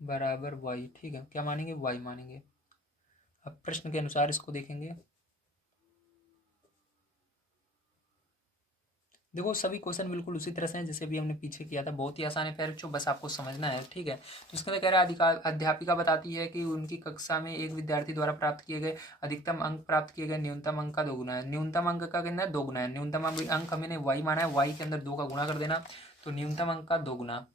बराबर y। ठीक है, क्या मानेंगे, y मानेंगे। अब प्रश्न के अनुसार इसको देखेंगे। देखो सभी क्वेश्चन बिल्कुल उसी तरह से हैं जैसे भी हमने पीछे किया था, बहुत ही आसान है प्यारे बच्चों, बस आपको समझना है। ठीक है, तो इसके अंदर कह रहा है, अध्यापिका बताती है कि उनकी कक्षा में एक विद्यार्थी द्वारा प्राप्त किए गए अधिकतम अंक प्राप्त किए गए न्यूनतम अंक का दोगुना है। न्यूनतम अंक का कितना है, दोगुना है। न्यूनतम अंक हमने y माना है, y के अंदर 2 का गुणा कर देना, तो न्यूनतम अंक का दोगुना।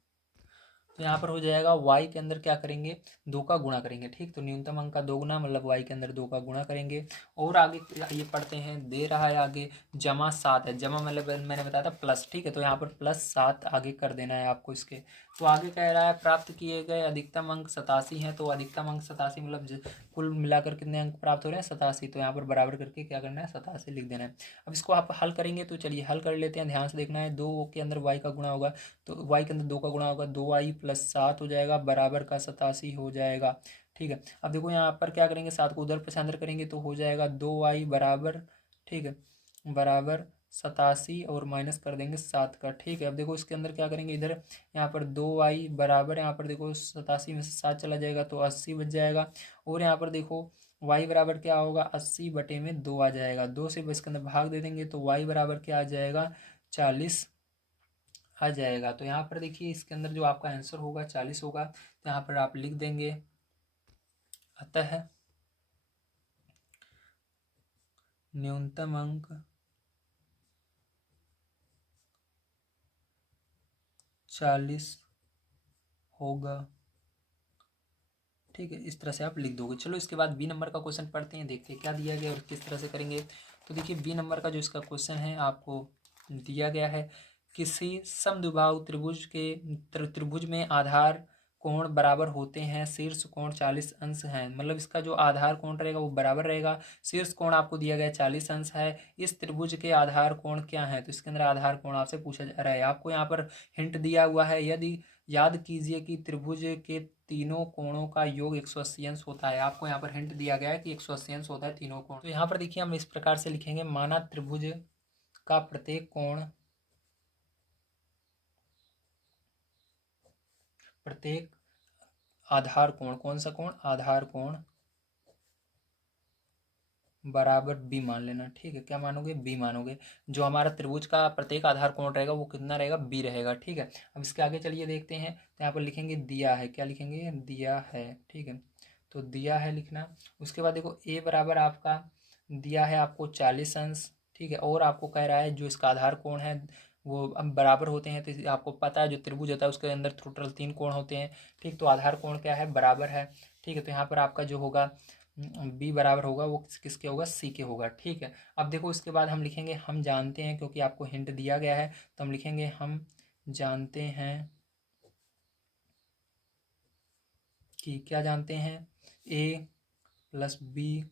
तो यहाँ पर हो जाएगा y के अंदर क्या करेंगे, 2 का गुणा करेंगे। ठीक, तो न्यूनतम अंक का दोगुना मतलब y के अंदर 2 का गुणा करेंगे। और आगे ये पढ़ते हैं, दे रहा है आगे जमा 7 है, जमा मतलब मैंने बताया था प्लस। ठीक है, तो यहाँ पर +7 आगे कर देना है आपको इसके। तो आगे कह रहा है प्राप्त किए गए अधिकतम अंक 87 हैं, तो अधिकतम अंक 87 मतलब कुल मिलाकर कितने अंक प्राप्त हो रहे हैं, 87। तो यहाँ पर बराबर करके क्या करना है, 87 लिख देना है। अब इसको आप हल करेंगे, तो चलिए हल कर लेते हैं। ध्यान से देखना है, 2 के अंदर y का गुणा होगा, तो y के अंदर 2 का गुणा होगा, 2y + 7 हो जाएगा, बराबर का 87 हो जाएगा। ठीक है, अब देखो यहाँ पर क्या करेंगे, 7 को उधर पक्षांतर करेंगे तो हो जाएगा 2y बराबर, ठीक है, बराबर 87 और माइनस कर देंगे 7 का। ठीक है, अब देखो इसके अंदर क्या करेंगे, इधर यहाँ पर 2y बराबर, यहाँ पर देखो 87 में से 7 चला जाएगा तो 80 बच जाएगा। और यहाँ पर देखो y बराबर क्या होगा, 80/2 आ जाएगा। 2 से इसके अंदर भाग दे देंगे तो y बराबर क्या आ जाएगा, 40 आ जाएगा। तो यहाँ पर देखिए इसके अंदर जो आपका आंसर होगा 40 होगा, तो यहाँ पर आप लिख देंगे, अतः न्यूनतम अंक 40 होगा। ठीक है, इस तरह से आप लिख दोगे। चलो इसके बाद बी नंबर का क्वेश्चन पढ़ते हैं, देखते हैं क्या दिया गया और किस तरह से करेंगे। तो देखिए बी नंबर का जो इसका क्वेश्चन है आपको दिया गया है, किसी समद्विबाहु त्रिभुज के त्रिभुज में आधार कोण बराबर होते हैं, शीर्ष कोण 40 अंश है, मतलब इसका जो आधार कोण रहेगा वो बराबर रहेगा। शीर्ष कोण आपको दिया गया 40 अंश है। इस त्रिभुज के आधार कोण क्या है, तो इसके अंदर आधार कोण आपसे पूछा जा रहा है। आपको यहाँ पर हिंट दिया हुआ है, यदि याद कीजिए कि त्रिभुज के तीनों कोणों का योग 180 अंश होता है। आपको यहाँ पर हिंट दिया गया है कि 180 अंश होता है तीनों कोण। तो यहाँ पर देखिए हम इस प्रकार से लिखेंगे, माना त्रिभुज का प्रत्येक आधार कोण, कौन सा कोण, आधार कोण बराबर बी मान लेना। ठीक है, क्या मानोगे, बी मानोगे। जो हमारा त्रिभुज का प्रत्येक आधार कोण रहेगा वो कितना रहेगा, बी रहेगा। ठीक है, अब इसके आगे चलिए देखते हैं। तो यहाँ पर लिखेंगे दिया है, क्या लिखेंगे, दिया है। ठीक है, तो दिया है लिखना। उसके बाद देखो ए बराबर आपका दिया है आपको 40 अंश। ठीक है, और आपको कह रहा है जो इसका आधार कोण है वो अब बराबर होते हैं। तो आपको पता है जो त्रिभुज होता है उसके अंदर टोटल 3 कोण होते हैं। ठीक, तो आधार कोण क्या है, बराबर है। ठीक है, तो यहाँ पर आपका जो होगा बी बराबर होगा वो किसके होगा, सी के होगा। ठीक है, अब देखो इसके बाद हम लिखेंगे हम जानते हैं, क्योंकि आपको हिंट दिया गया है तो हम लिखेंगे हम जानते हैं कि, क्या जानते हैं, ए प्लस बी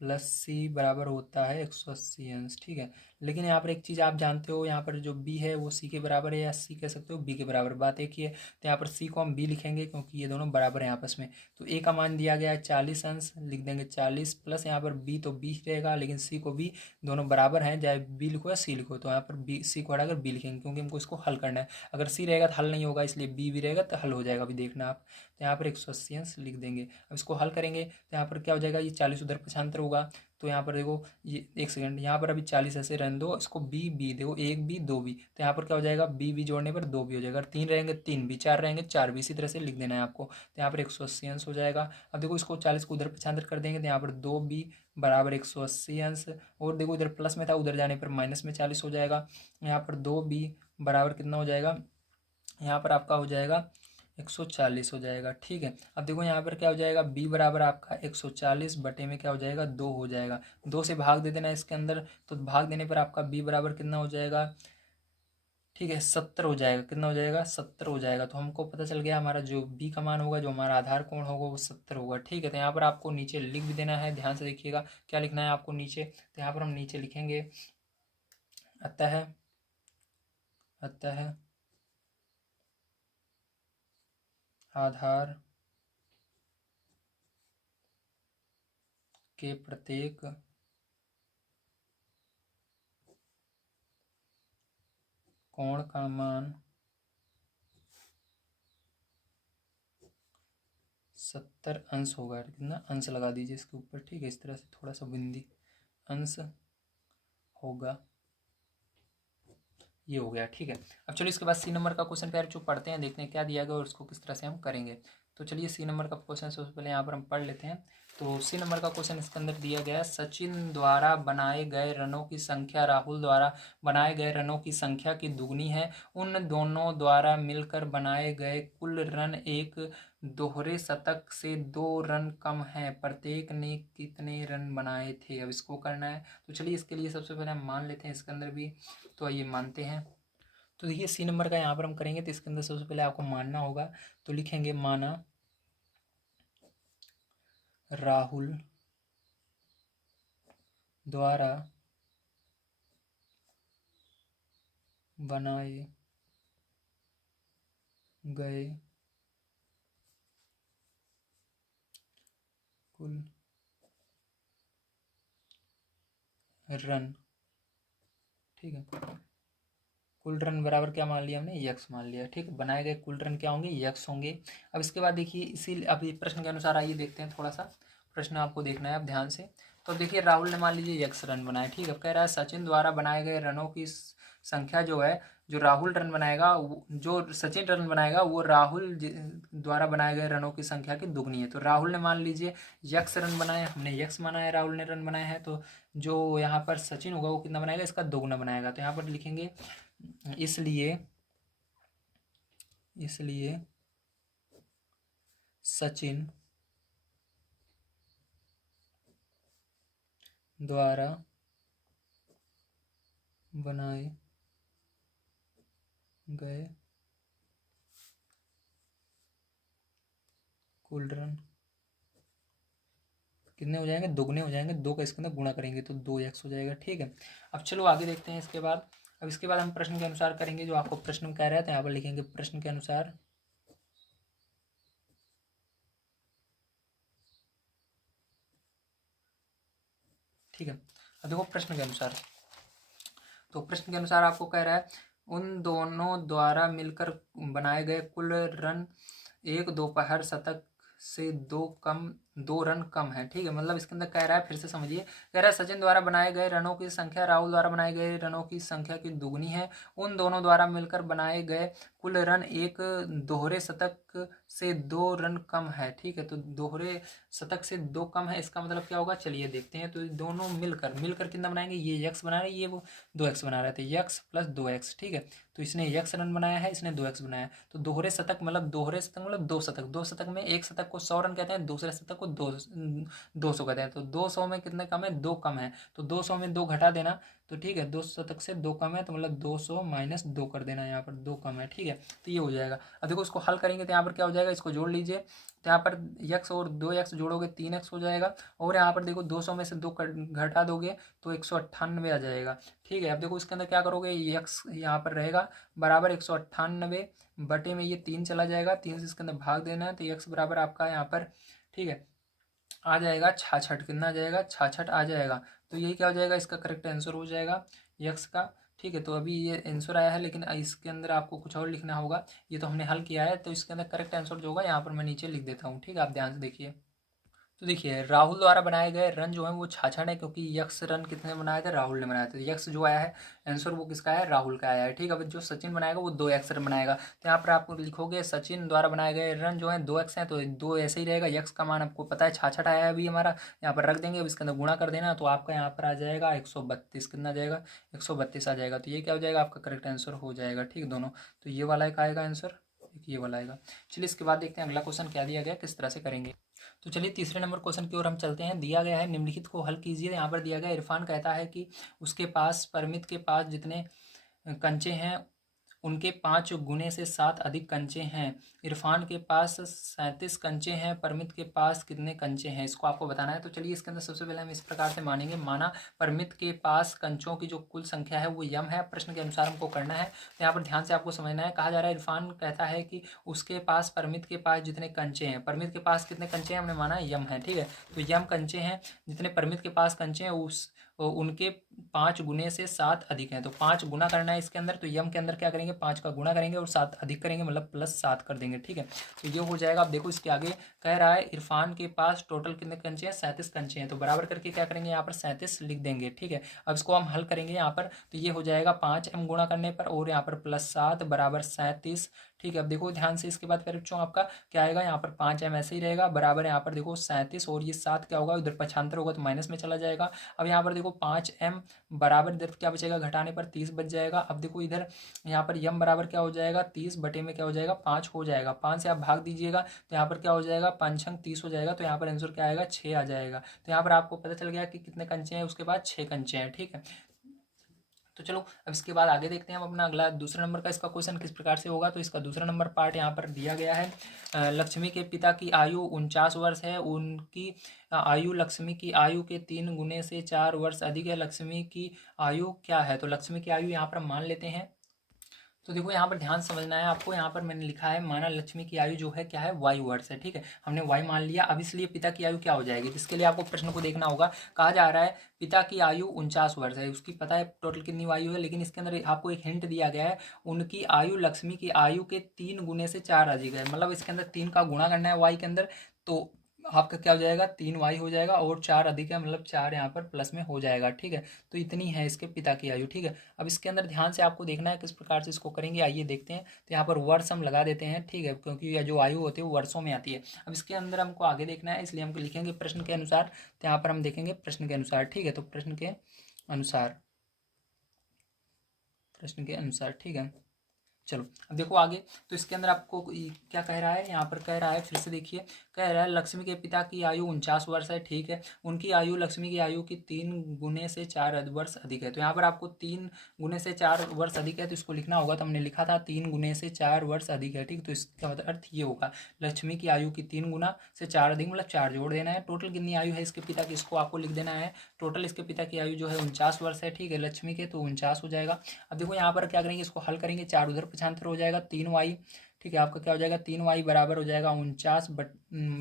प्लस सी बराबर होता है 180 अंश। ठीक है, लेकिन यहाँ पर एक चीज़ आप जानते हो, यहाँ पर जो बी है वो सी के बराबर है, या सी कह सकते हो बी के बराबर, बात एक ही है। तो यहाँ पर सी को हम बी लिखेंगे क्योंकि ये दोनों बराबर हैं आपस में। तो ए का मान दिया गया है 40 अंश, लिख देंगे 40 प्लस यहाँ पर बी, तो बी रहेगा, लेकिन सी को बी, दोनों बराबर हैं, चाहे बी लिखो या सी लिखो। तो यहाँ पर बी, सी को हटाकर बी लिखेंगे क्योंकि हमको इसको हल करना है। अगर सी रहेगा तो हल नहीं होगा, इसलिए बी भी रहेगा तो हल हो जाएगा। अभी देखना आप, तो यहाँ पर 180 अंश लिख देंगे। अब इसको हल करेंगे तो यहाँ पर क्या हो जाएगा, ये 40 उधर पक्षांतर होगा। तो यहाँ पर देखो ये एक सेकंड, यहाँ पर अभी 40 ऐसे रहने दो, इसको बी बी देखो, एक बी दो बी, तो यहाँ पर क्या हो जाएगा, बी बी जोड़ने पर दो बी हो जाएगा। तीन रहेंगे तीन बी, चार रहेंगे चार बी, इसी तरह से लिख देना है आपको। तो यहाँ पर 180 अंश हो जाएगा। अब देखो इसको 40 को उधर पक्षांतर कर देंगे तो यहाँ पर दो बी बराबर 180 अंश, और देखो इधर प्लस में था उधर जाने पर माइनस में 40 हो जाएगा। यहाँ पर दो बी बराबर कितना हो जाएगा, यहाँ पर आपका हो जाएगा 140 हो जाएगा। ठीक है, अब देखो यहाँ पर क्या हो जाएगा, b बराबर आपका 140 बटे में क्या हो जाएगा, 2 हो जाएगा। 2 से भाग दे देना इसके अंदर, तो भाग देने पर आपका b बराबर कितना हो जाएगा, ठीक है 70 हो जाएगा। कितना हो जाएगा, 70 हो जाएगा। तो हमको पता चल गया हमारा जो b का मान होगा, जो हमारा आधार कोण होगा वो 70 होगा। ठीक है, तो यहाँ पर आपको नीचे लिख भी देना है, ध्यान से देखिएगा क्या लिखना है आपको नीचे। तो यहाँ पर हम नीचे लिखेंगे अतः अतः आधार के प्रत्येक कोण का मान 70 अंश होगा। कितना, अंश लगा दीजिए इसके ऊपर। ठीक है, इस तरह से थोड़ा सा बिंदी अंश होगा, ये हो गया। ठीक है, अब चलो इसके बाद सी नंबर का क्वेश्चन प्यार जो पढ़ते हैं, देखते हैं क्या दिया गया और उसको किस तरह से हम करेंगे। तो चलिए सी नंबर का क्वेश्चन सबसे पहले यहाँ पर हम पढ़ लेते हैं। तो सी नंबर का क्वेश्चन इसके अंदर दिया गया है, सचिन द्वारा बनाए गए रनों की संख्या राहुल द्वारा बनाए गए रनों की संख्या की दुगनी है। उन दोनों द्वारा मिलकर बनाए गए कुल रन एक दोहरे शतक से 2 रन कम है, प्रत्येक ने कितने रन बनाए थे। अब इसको करना है, तो चलिए इसके लिए सबसे पहले हम मान लेते हैं इसके अंदर भी। तो आइए मानते हैं। तो देखिए सी नंबर का यहाँ पर हम करेंगे तो इसके अंदर सबसे पहले आपको मानना होगा। तो लिखेंगे माना राहुल द्वारा बनाए गए कुल रन, ठीक है, कुल रन बराबर क्या मान लिया हमने, यक्स मान लिया। ठीक, बनाए गए कुल रन क्या होंगे, यक्स होंगे। अब इसके बाद देखिए इसी अभी प्रश्न के अनुसार आइए देखते हैं, थोड़ा सा प्रश्न आपको देखना है अब ध्यान से। तो देखिए राहुल ने मान लीजिए यक्स रन बनाए। ठीक है, कह रहा है सचिन द्वारा बनाए गए रनों की संख्या जो है, जो राहुल रन बनाएगा जो सचिन रन बनाएगा वो राहुल द्वारा बनाए गए रनों की संख्या की दुगनी है। तो राहुल ने मान लीजिए यक्स रन बनाए, हमने यक्स माना है, राहुल ने रन बनाए हैं। तो जो यहाँ पर सचिन होगा वो कितना बनाएगा, इसका दोगुना बनाएगा। तो यहाँ पर लिखेंगे इसलिए इसलिए सचिन द्वारा बनाए गए कुल रन कितने हो जाएंगे, दुगने हो जाएंगे, दो का इसके अंदर गुणा करेंगे तो 2x हो जाएगा। ठीक है, अब चलो आगे देखते हैं इसके बाद। अब इसके बाद हम प्रश्न के अनुसार करेंगे जो आपको प्रश्न में कह रहा है, तो यहाँ पर लिखेंगे प्रश्न के अनुसार। ठीक है, अब देखो प्रश्न के अनुसार, तो प्रश्न के अनुसार आपको कह रहा है उन दोनों द्वारा मिलकर बनाए गए कुल रन एक दोपहर शतक से दो रन कम है। ठीक है, मतलब इसके अंदर कह रहा है, फिर से समझिए, कह रहा है सचिन द्वारा बनाए गए रनों की संख्या राहुल द्वारा बनाए गए रनों की संख्या की दुगनी है। उन दोनों द्वारा मिलकर बनाए गए कुल रन एक दोहरे शतक से 2 रन कम है। ठीक है, तो दोहरे शतक से 2 कम है, इसका मतलब क्या होगा, चलिए देखते हैं। तो दोनों मिलकर मिलकर कितना बनाएंगे, ये x बना रहे हैं, ये वो 2x बना रहे थे, x प्लस 2x। ठीक है, तो इसने x रन बनाया है, इसने 2x बनाया। तो दोहरे शतक मतलब दोहरे शतक मतलब 2 शतक, 2 शतक में एक शतक को 100 रन कहते हैं, दूसरे शतक को 200 कहते हैं। तो 200 में कितने कम है, 2 कम है, तो 200 में 2 घटा देना। तो ठीक है, 2 शतक से 2 कम है, तो मतलब 200 माइनस 2 कर देना, यहाँ पर 2 कम है। ठीक है, तो ये हो जाएगा। अब देखो इसको हल करेंगे तो यहाँ पर क्या हो जाएगा, इसको जोड़ लीजिए, तो यहाँ पर x और 2x जोड़ोगे 3x हो जाएगा। और यहाँ पर देखो 200 में से 2 घटा दोगे तो 198 आ जाएगा। ठीक है, अब देखो इसके अंदर क्या करोगे, x यहाँ पर रहेगा बराबर 198 बटे में ये 3 चला जाएगा, 3 से इसके अंदर भाग देना है, तो x बराबर आपका यहाँ पर, ठीक है, आ जाएगा 66। कितना आ जाएगा, 66 आ जाएगा। तो यही क्या हो जाएगा, इसका करेक्ट आंसर हो जाएगा यक्स का। ठीक है, तो अभी ये आंसर आया है, लेकिन इसके अंदर आपको कुछ और लिखना होगा। ये तो हमने हल किया है, तो इसके अंदर करेक्ट आंसर जो होगा यहाँ पर मैं नीचे लिख देता हूँ। ठीक है, आप ध्यान से देखिए। तो देखिए राहुल द्वारा बनाए गए रन जो है वो 66 है, क्योंकि यक्स रन कितने बनाए थे, राहुल ने बनाए थे। यक्स जो आया है आंसर वो किसका है, राहुल का आया है। ठीक है, अब जो सचिन बनाएगा वो 2x रन बनाएगा, तो यहाँ पर आपको लिखोगे सचिन द्वारा बनाए गए रन जो है 2x हैं, तो 2 ऐसे ही रहेगा। यक्स का मान आपको पता है 66 आया है अभी हमारा, यहाँ पर रख देंगे, अब इसके अंदर गुणा कर देना, तो आपका यहाँ पर आ जाएगा 132। कितना आ जाएगा, 132 आ जाएगा। तो ये क्या हो जाएगा, आपका करेक्ट आंसर हो जाएगा। ठीक दोनों, तो ये वाला एक आएगा आंसर, एक ये वाला आएगा। चलिए इसके बाद देखते हैं अगला क्वेश्चन क्या दिया गया, किस तरह से करेंगे। तो चलिए तीसरे नंबर क्वेश्चन की ओर हम चलते हैं। दिया गया है निम्नलिखित को हल कीजिए। यहाँ पर दिया गया इरफान कहता है कि उसके पास परमित के पास जितने कंचे हैं उनके 5 गुने से 7 अधिक कंचे हैं। इरफान के पास 37 कंचे हैं, परमित के पास कितने कंचे हैं, इसको आपको बताना है। तो चलिए इसके अंदर सबसे पहले हम इस प्रकार से मानेंगे, माना परमित के पास कंचों की जो कुल संख्या है वो यम है, प्रश्न के अनुसार हमको करना है। तो यहाँ पर ध्यान से आपको समझना है, कहा जा रहा है इरफान कहता है कि उसके पास परमित के पास जितने कंचे हैं, परमित के पास कितने कंचे हैं, हमने माना यम है। ठीक है, तो यम कंचे हैं, जितने परमित के पास कंचे हैं उनके 5 गुने से 7 अधिक हैं। तो 5 गुना करना है इसके अंदर, तो यम के अंदर क्या करेंगे, 5 का गुना करेंगे और 7 अधिक करेंगे, मतलब +7 कर देंगे। ठीक है, तो ये हो जाएगा। अब देखो इसके आगे कह रहा है इरफान के पास टोटल कितने कंचे हैं, 37 कंचे हैं, तो बराबर करके क्या करेंगे, यहाँ पर 37 लिख देंगे। ठीक है, अब इसको हम हल करेंगे यहाँ पर, तो ये हो जाएगा 5m गुणा करने पर और यहाँ पर +7 बराबर 37। ठीक है, अब देखो ध्यान से, इसके बाद फिर बच्चों आपका क्या आएगा, यहाँ पर 5m ऐसे ही रहेगा, बराबर यहाँ पर देखो 37 और ये 7 क्या होगा, उधर पक्षांतर होगा तो माइनस में चला जाएगा। अब यहाँ पर देखो 5m बराबर इधर क्या बचेगा, घटाने पर 30 बच जाएगा। अब देखो इधर यहाँ पर यम बराबर क्या हो जाएगा, 30 बटे में क्या हो जाएगा, 5 हो जाएगा। 5 से आप भाग दीजिएगा तो यहाँ पर क्या हो जाएगा, 5 छंग 30 हो जाएगा, तो यहाँ पर आंसर क्या आएगा, 6 आ जाएगा। तो यहाँ पर आपको पता चल गया कि कितने कंचे हैं, उसके बाद 6 कंचे हैं। ठीक है, तो चलो अब इसके बाद आगे देखते हैं हम अपना अगला दूसरे नंबर का इसका क्वेश्चन किस प्रकार से होगा। तो इसका दूसरा नंबर पार्ट यहाँ पर दिया गया है। लक्ष्मी के पिता की आयु 49 वर्ष है, उनकी आयु लक्ष्मी की आयु के 3 गुने से 4 वर्ष अधिक है। लक्ष्मी की आयु क्या है, तो लक्ष्मी की आयु यहाँ पर मान लेते हैं। तो देखो यहाँ पर ध्यान समझना है आपको, यहाँ पर मैंने लिखा है माना लक्ष्मी की आयु जो है क्या है, y वर्ष है। ठीक है, हमने y मान लिया। अब इसलिए पिता की आयु क्या हो जाएगी, जिसके लिए आपको प्रश्न को देखना होगा। कहा जा रहा है पिता की आयु 49 वर्ष है, उसकी पता है टोटल कितनी आयु है, लेकिन इसके अंदर आपको एक हिंट दिया गया है, उनकी आयु लक्ष्मी की आयु के 3 गुने से 4 अधिक है। मतलब इसके अंदर 3 का गुणा करना है y के अंदर, तो आपका क्या हो जाएगा, 3y हो जाएगा और 4 अधिक है, मतलब 4 यहाँ पर प्लस में हो जाएगा। ठीक है, तो इतनी है इसके पिता की आयु। ठीक है, अब इसके अंदर ध्यान से आपको देखना है किस प्रकार से इसको करेंगे, आइए देखते हैं। तो यहाँ पर वर्ष हम लगा देते हैं। ठीक है, क्योंकि यह जो आयु होती है वो वर्षों में आती है। अब इसके अंदर हमको आगे देखना है, इसलिए हमको लिखेंगे प्रश्न के अनुसार। तो यहाँ पर हम देखेंगे प्रश्न के अनुसार। ठीक है, तो प्रश्न के अनुसार, प्रश्न के अनुसार। ठीक है, चलो अब देखो आगे। तो इसके अंदर आपको क्या कह रहा है, यहाँ पर कह रहा है, फिर से देखिए, कह रहा है लक्ष्मी के पिता की आयु 49 वर्ष है, ठीक है। उनकी आयु लक्ष्मी की आयु की 3 गुने से 4 वर्ष अधिक है। तो यहाँ पर आपको 3 गुने से 4 वर्ष अधिक है, तो इसको लिखना होगा। तो हमने लिखा था 3 गुने से 4 वर्ष अधिक है, ठीक। तो इसका अर्थ ये होगा, लक्ष्मी की आयु की 3 गुना से 4 अधिक, मतलब 4 जोड़ देना है। टोटल कितनी आयु है इसके पिता की, इसको आपको लिख देना है। टोटल इसके पिता की आयु जो है 49 वर्ष है, ठीक है, लक्ष्मी के, तो 49 हो जाएगा। अब देखो यहाँ पर क्या करेंगे, इसको हल करेंगे, 4 उधर 95 हो जाएगा, 3y, ठीक है, आपका क्या हो जाएगा, 3y बराबर हो जाएगा 49 बट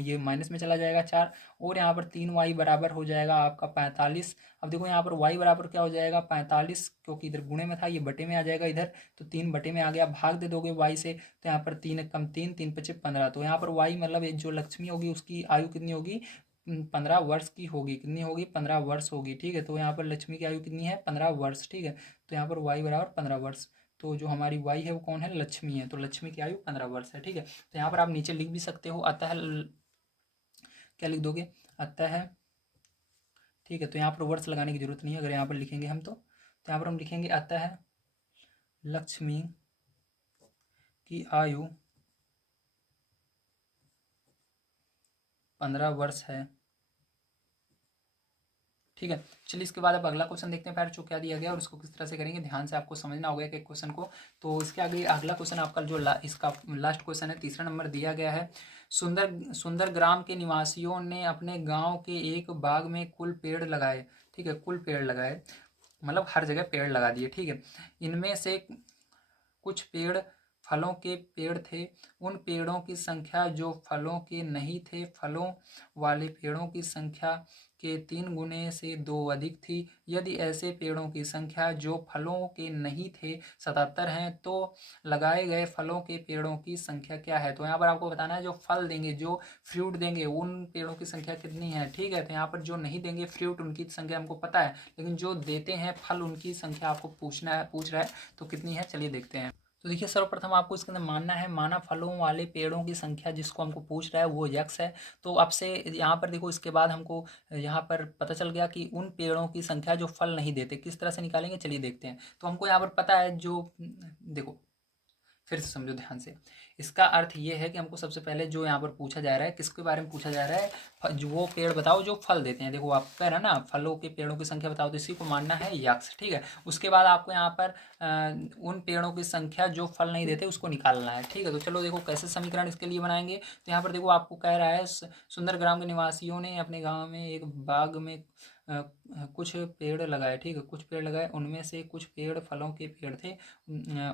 ये माइनस में चला जाएगा 4, और यहाँ पर 3y बराबर हो जाएगा आपका 45। अब देखो यहाँ पर y बराबर क्या हो जाएगा 45, क्योंकि इधर गुणे में था, ये बटे में आ जाएगा इधर, तो 3 बटे में आ गया, भाग दे दोगे y से, तो यहाँ पर 3 कम 3, 3 पचे 15। तो यहाँ पर y मतलब जो लक्ष्मी होगी उसकी आयु कितनी होगी, 15 वर्ष की होगी। कितनी होगी, 15 वर्ष होगी, ठीक है। तो यहाँ पर लक्ष्मी की आयु कितनी है, 15 वर्ष, ठीक है। तो यहाँ पर y बराबर 15 वर्ष, तो जो हमारी y है वो कौन है, लक्ष्मी है। तो लक्ष्मी की आयु 15 वर्ष है, ठीक है। तो यहाँ पर आप नीचे लिख भी सकते हो, अतः क्या लिख दोगे, अतः, ठीक है। तो यहाँ पर वर्ष लगाने की जरूरत नहीं है, अगर यहाँ पर लिखेंगे हम तो यहाँ पर हम लिखेंगे अतः लक्ष्मी की आयु 15 वर्ष है, ठीक है। चलिए इसके बाद अब अगला क्वेश्चन देखते हैं, जो क्या दिया गया और उसको किस तरह से करेंगे, ध्यान से आपको समझना होगा कि क्वेश्चन को। तो इसके आगे अगला क्वेश्चन आपका जो इसका लास्ट क्वेश्चन है, तीसरा नंबर दिया गया है। सुंदर ग्राम के निवासियों ने अपने गांव के एक बाग में कुल पेड़ लगाए, ठीक है, कुल पेड़ लगाए, मतलब हर जगह पेड़ लगा दिए, ठीक है। इनमें से कुछ पेड़ फलों के पेड़ थे, उन पेड़ों की संख्या जो फलों के नहीं थे, फलों वाले पेड़ों की संख्या के 3 गुने से 2 अधिक थी। यदि ऐसे पेड़ों की संख्या जो फलों के नहीं थे 77 हैं, तो लगाए गए फलों के पेड़ों की संख्या क्या है। तो यहाँ पर आपको बताना है जो फल देंगे, जो फ्रूट देंगे, उन पेड़ों की संख्या कितनी है, ठीक है। तो यहाँ पर जो नहीं देंगे फ्रूट, उनकी संख्या हमको पता है, लेकिन जो देते हैं फल, उनकी संख्या आपको पूछ रहा है, तो कितनी है, चलिए देखते हैं। तो देखिए सर्वप्रथम आपको इसके अंदर मानना है, माना फलों वाले पेड़ों की संख्या जिसको हमको पूछ रहा है वो यक्स है। तो अब से यहाँ पर देखो, इसके बाद हमको यहाँ पर पता चल गया कि उन पेड़ों की संख्या जो फल नहीं देते, किस तरह से निकालेंगे, चलिए देखते हैं। तो हमको यहाँ पर पता है, जो देखो फिर से समझो ध्यान से। इसका अर्थ ये है कि हमको सबसे पहले जो यहाँ पर पूछा जा रहा है, किसके बारे में पूछा जा रहा है, जो वो पेड़ बताओ जो फल देते हैं। देखो आप कह रहे हैं ना, फलों के पेड़ों की संख्या बताओ, तो इसी को मानना है यक्स, ठीक है। उसके बाद आपको यहाँ पर उन पेड़ों की संख्या जो फल नहीं देते उसको निकालना है, ठीक है। तो चलो देखो कैसे समीकरण इसके लिए बनाएंगे। तो यहाँ पर देखो आपको कह रहा है, सुंदर ग्राम के निवासियों ने अपने गाँव में एक बाग में कुछ पेड़ लगाए, ठीक है, कुछ पेड़ लगाए, उनमें से कुछ पेड़ फलों के पेड़ थे।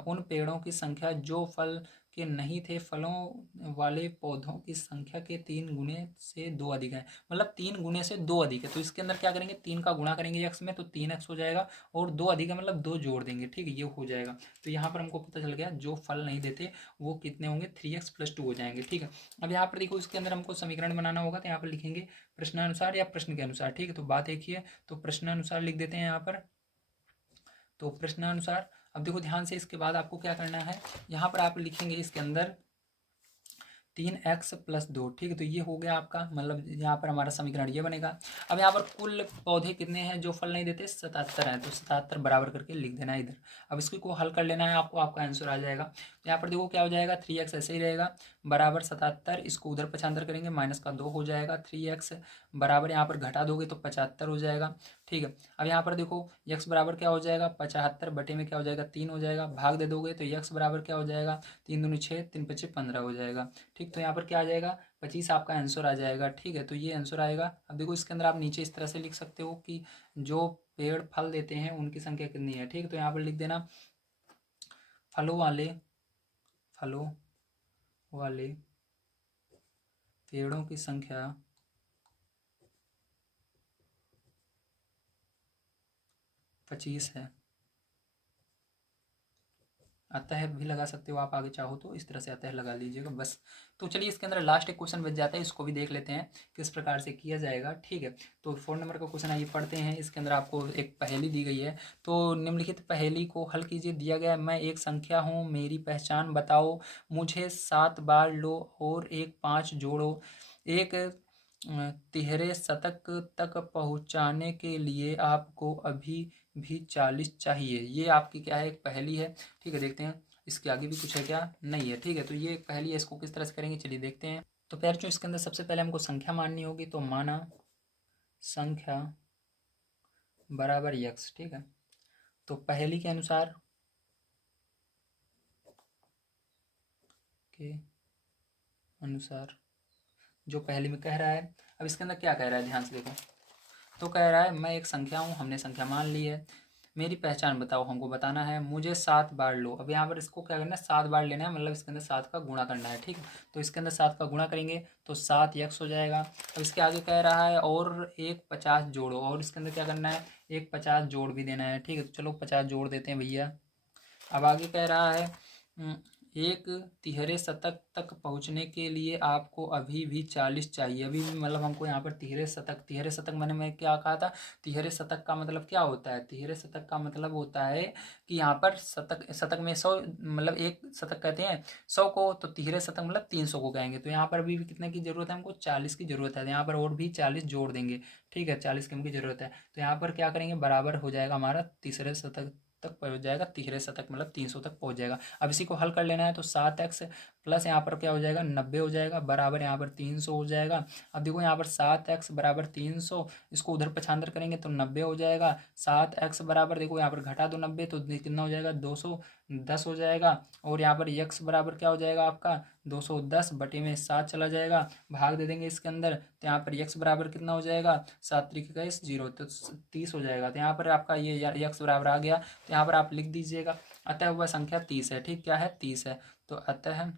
उन पेड़ों की संख्या जो फल के नहीं थे, फलों वाले पौधों की संख्या के 3 गुने से 2 अधिक है, मतलब 3 गुने से 2 अधिक है। तो इसके अंदर क्या करेंगे, 3 का गुणा करेंगे एक्स में, तो 3x हो जाएगा, और 2 अधिक है मतलब 2 जोड़ देंगे, ठीक है, ये हो जाएगा। तो यहाँ पर हमको पता चल गया जो फल नहीं देते वो कितने होंगे, 3x+2 हो जाएंगे, ठीक है। अब यहाँ पर देखो इसके अंदर हमको समीकरण बनाना होगा, तो यहाँ पर लिखेंगे प्रश्नानुसार या प्रश्न के अनुसार, ठीक है। तो बात एक ही है, तो प्रश्नानुसार लिख देते हैं यहाँ पर। तो प्रश्नानुसार, अब देखो ध्यान से, इसके बाद आपको क्या करना है, यहाँ पर आप लिखेंगे इसके अंदर 3x+2, ठीक है। तो ये हो गया आपका, मतलब यहाँ पर हमारा समीकरण ये बनेगा। अब यहाँ पर कुल पौधे कितने हैं जो फल नहीं देते, 77 हैं, तो 77 बराबर करके लिख देना है इधर। अब इसको को हल कर लेना है आपको, आपका आंसर आ जाएगा। तो यहाँ पर देखो क्या हो जाएगा, 3x ऐसे ही रहेगा, बराबर 77, इसको उधर 75 करेंगे, -2 हो जाएगा, 3x बराबर यहाँ पर घटा दोगे तो 75 हो जाएगा, ठीक है। अब यहाँ पर देखो x बराबर क्या हो जाएगा, 75 बटे में क्या हो जाएगा, 3 हो जाएगा, भाग दे दोगे तो x बराबर क्या हो जाएगा, 3 दूनी 6, 3 पच्चे 15 हो जाएगा, ठीक। तो यहाँ पर क्या आ जाएगा, 25 आपका आंसर आ जाएगा, ठीक है। तो ये आंसर आएगा। अब देखो इसके अंदर आप नीचे इस तरह से लिख सकते हो कि जो पेड़ फल देते हैं उनकी संख्या कितनी है, ठीक है। तो यहाँ पर लिख देना, फलों वाले पेड़ों की संख्या 25 है। अतः भी लगा सकते हो आप, आगे चाहो तो इस तरह से अतः लगा लीजिएगा बस। तो चलिए इसके अंदर लास्ट एक क्वेश्चन बच जाता है, इसको भी देख लेते हैं किस प्रकार से किया जाएगा, ठीक है। तो 4 नंबर का क्वेश्चन आइए पढ़ते हैं। इसके अंदर आपको एक पहेली दी गई है, तो निम्नलिखित पहेली को हल कीजिए। दिया गया है, मैं एक संख्या हूँ, मेरी पहचान बताओ, मुझे 7 बार लो और एक 5 जोड़ो, एक तिहरे शतक तक पहुँचाने के लिए आपको अभी भी 40 चाहिए। ये आपकी क्या है, एक पहेली है, ठीक है। देखते हैं इसके आगे भी कुछ है क्या? नहीं है। ठीक है, तो ये पहली है, इसको किस तरह से करेंगे चलिए देखते हैं। तो प्यारे इसके अंदर सबसे पहले हमको संख्या माननी होगी, तो माना संख्या बराबर यक्स। ठीक है, तो पहली के अनुसार के अनुसार जो पहली में कह रहा है, अब इसके अंदर क्या कह रहा है ध्यान से देखो। तो कह रहा है मैं एक संख्या हूँ, हमने संख्या मान ली है, मेरी पहचान बताओ, हमको बताना है, मुझे 7 बार लो। अब यहाँ पर इसको क्या करना है, 7 बार लेना है, मतलब इसके अंदर 7 का गुणा करना है। ठीक है, तो इसके अंदर 7 का गुणा करेंगे तो 7 यक्स हो जाएगा। अब इसके आगे कह रहा है और एक 50 जोड़ो, और इसके अंदर क्या करना है, एक 50 जोड़ भी देना है। ठीक है, तो चलो 50 जोड़ देते हैं भैया। अब आगे कह रहा है एक तिहरे शतक तक पहुंचने के लिए आपको अभी भी 40 चाहिए। अभी भी मतलब हमको यहाँ पर तिहरे शतक मैंने मैं क्या कहा था, तिहरे शतक का मतलब क्या होता है, तिहरे शतक का मतलब होता है कि यहाँ पर शतक शतक में 100 मतलब एक शतक कहते हैं 100 को, तो तिहरे शतक मतलब 300 को कहेंगे। तो यहाँ पर अभी भी कितने की जरूरत है, हमको 40 की जरूरत है, तो यहाँ पर और भी 40 जोड़ देंगे। ठीक है, 40 की हमकी जरूरत है, तो यहाँ पर क्या करेंगे, बराबर हो जाएगा हमारा तीसरे शतक तक पहुंच जाएगा, तिहरे शतक मतलब 300 तक पहुंच जाएगा। अब इसी को हल कर लेना है, तो 7x प्लस यहाँ पर क्या हो जाएगा 90 हो जाएगा, बराबर यहाँ पर 300 हो जाएगा। अब देखो यहाँ पर 7x बराबर 300, इसको उधर पक्षांतर करेंगे तो 90 हो जाएगा। 7x बराबर देखो यहाँ पर घटा दो 90, तो कितना हो जाएगा 210 हो जाएगा। और यहाँ पर x बराबर क्या हो जाएगा आपका 210 बटे में 7 चला जाएगा, भाग दे देंगे इसके अंदर, तो यहाँ पर x बराबर कितना हो जाएगा 7 त्रिक 21 0, तो 30 हो जाएगा। तो यहाँ पर आपका ये x बराबर आ गया, तो यहाँ पर आप लिख दीजिएगा अतः वह संख्या 30 है। ठीक, क्या है 30 है, तो अतः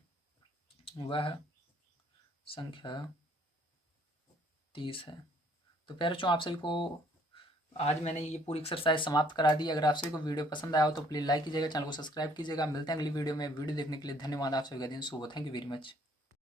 वह संख्या 30 है। तो प्यारे बच्चों, आप सभी को आज मैंने ये पूरी एक्सरसाइज समाप्त करा दी। अगर आप सभी को वीडियो पसंद आया हो तो प्लीज़ लाइक कीजिएगा, चैनल को सब्सक्राइब कीजिएगा। मिलते हैं अगली वीडियो में। वीडियो देखने के लिए धन्यवाद। आप सभी का दिन शुभ हो। Thank you very much.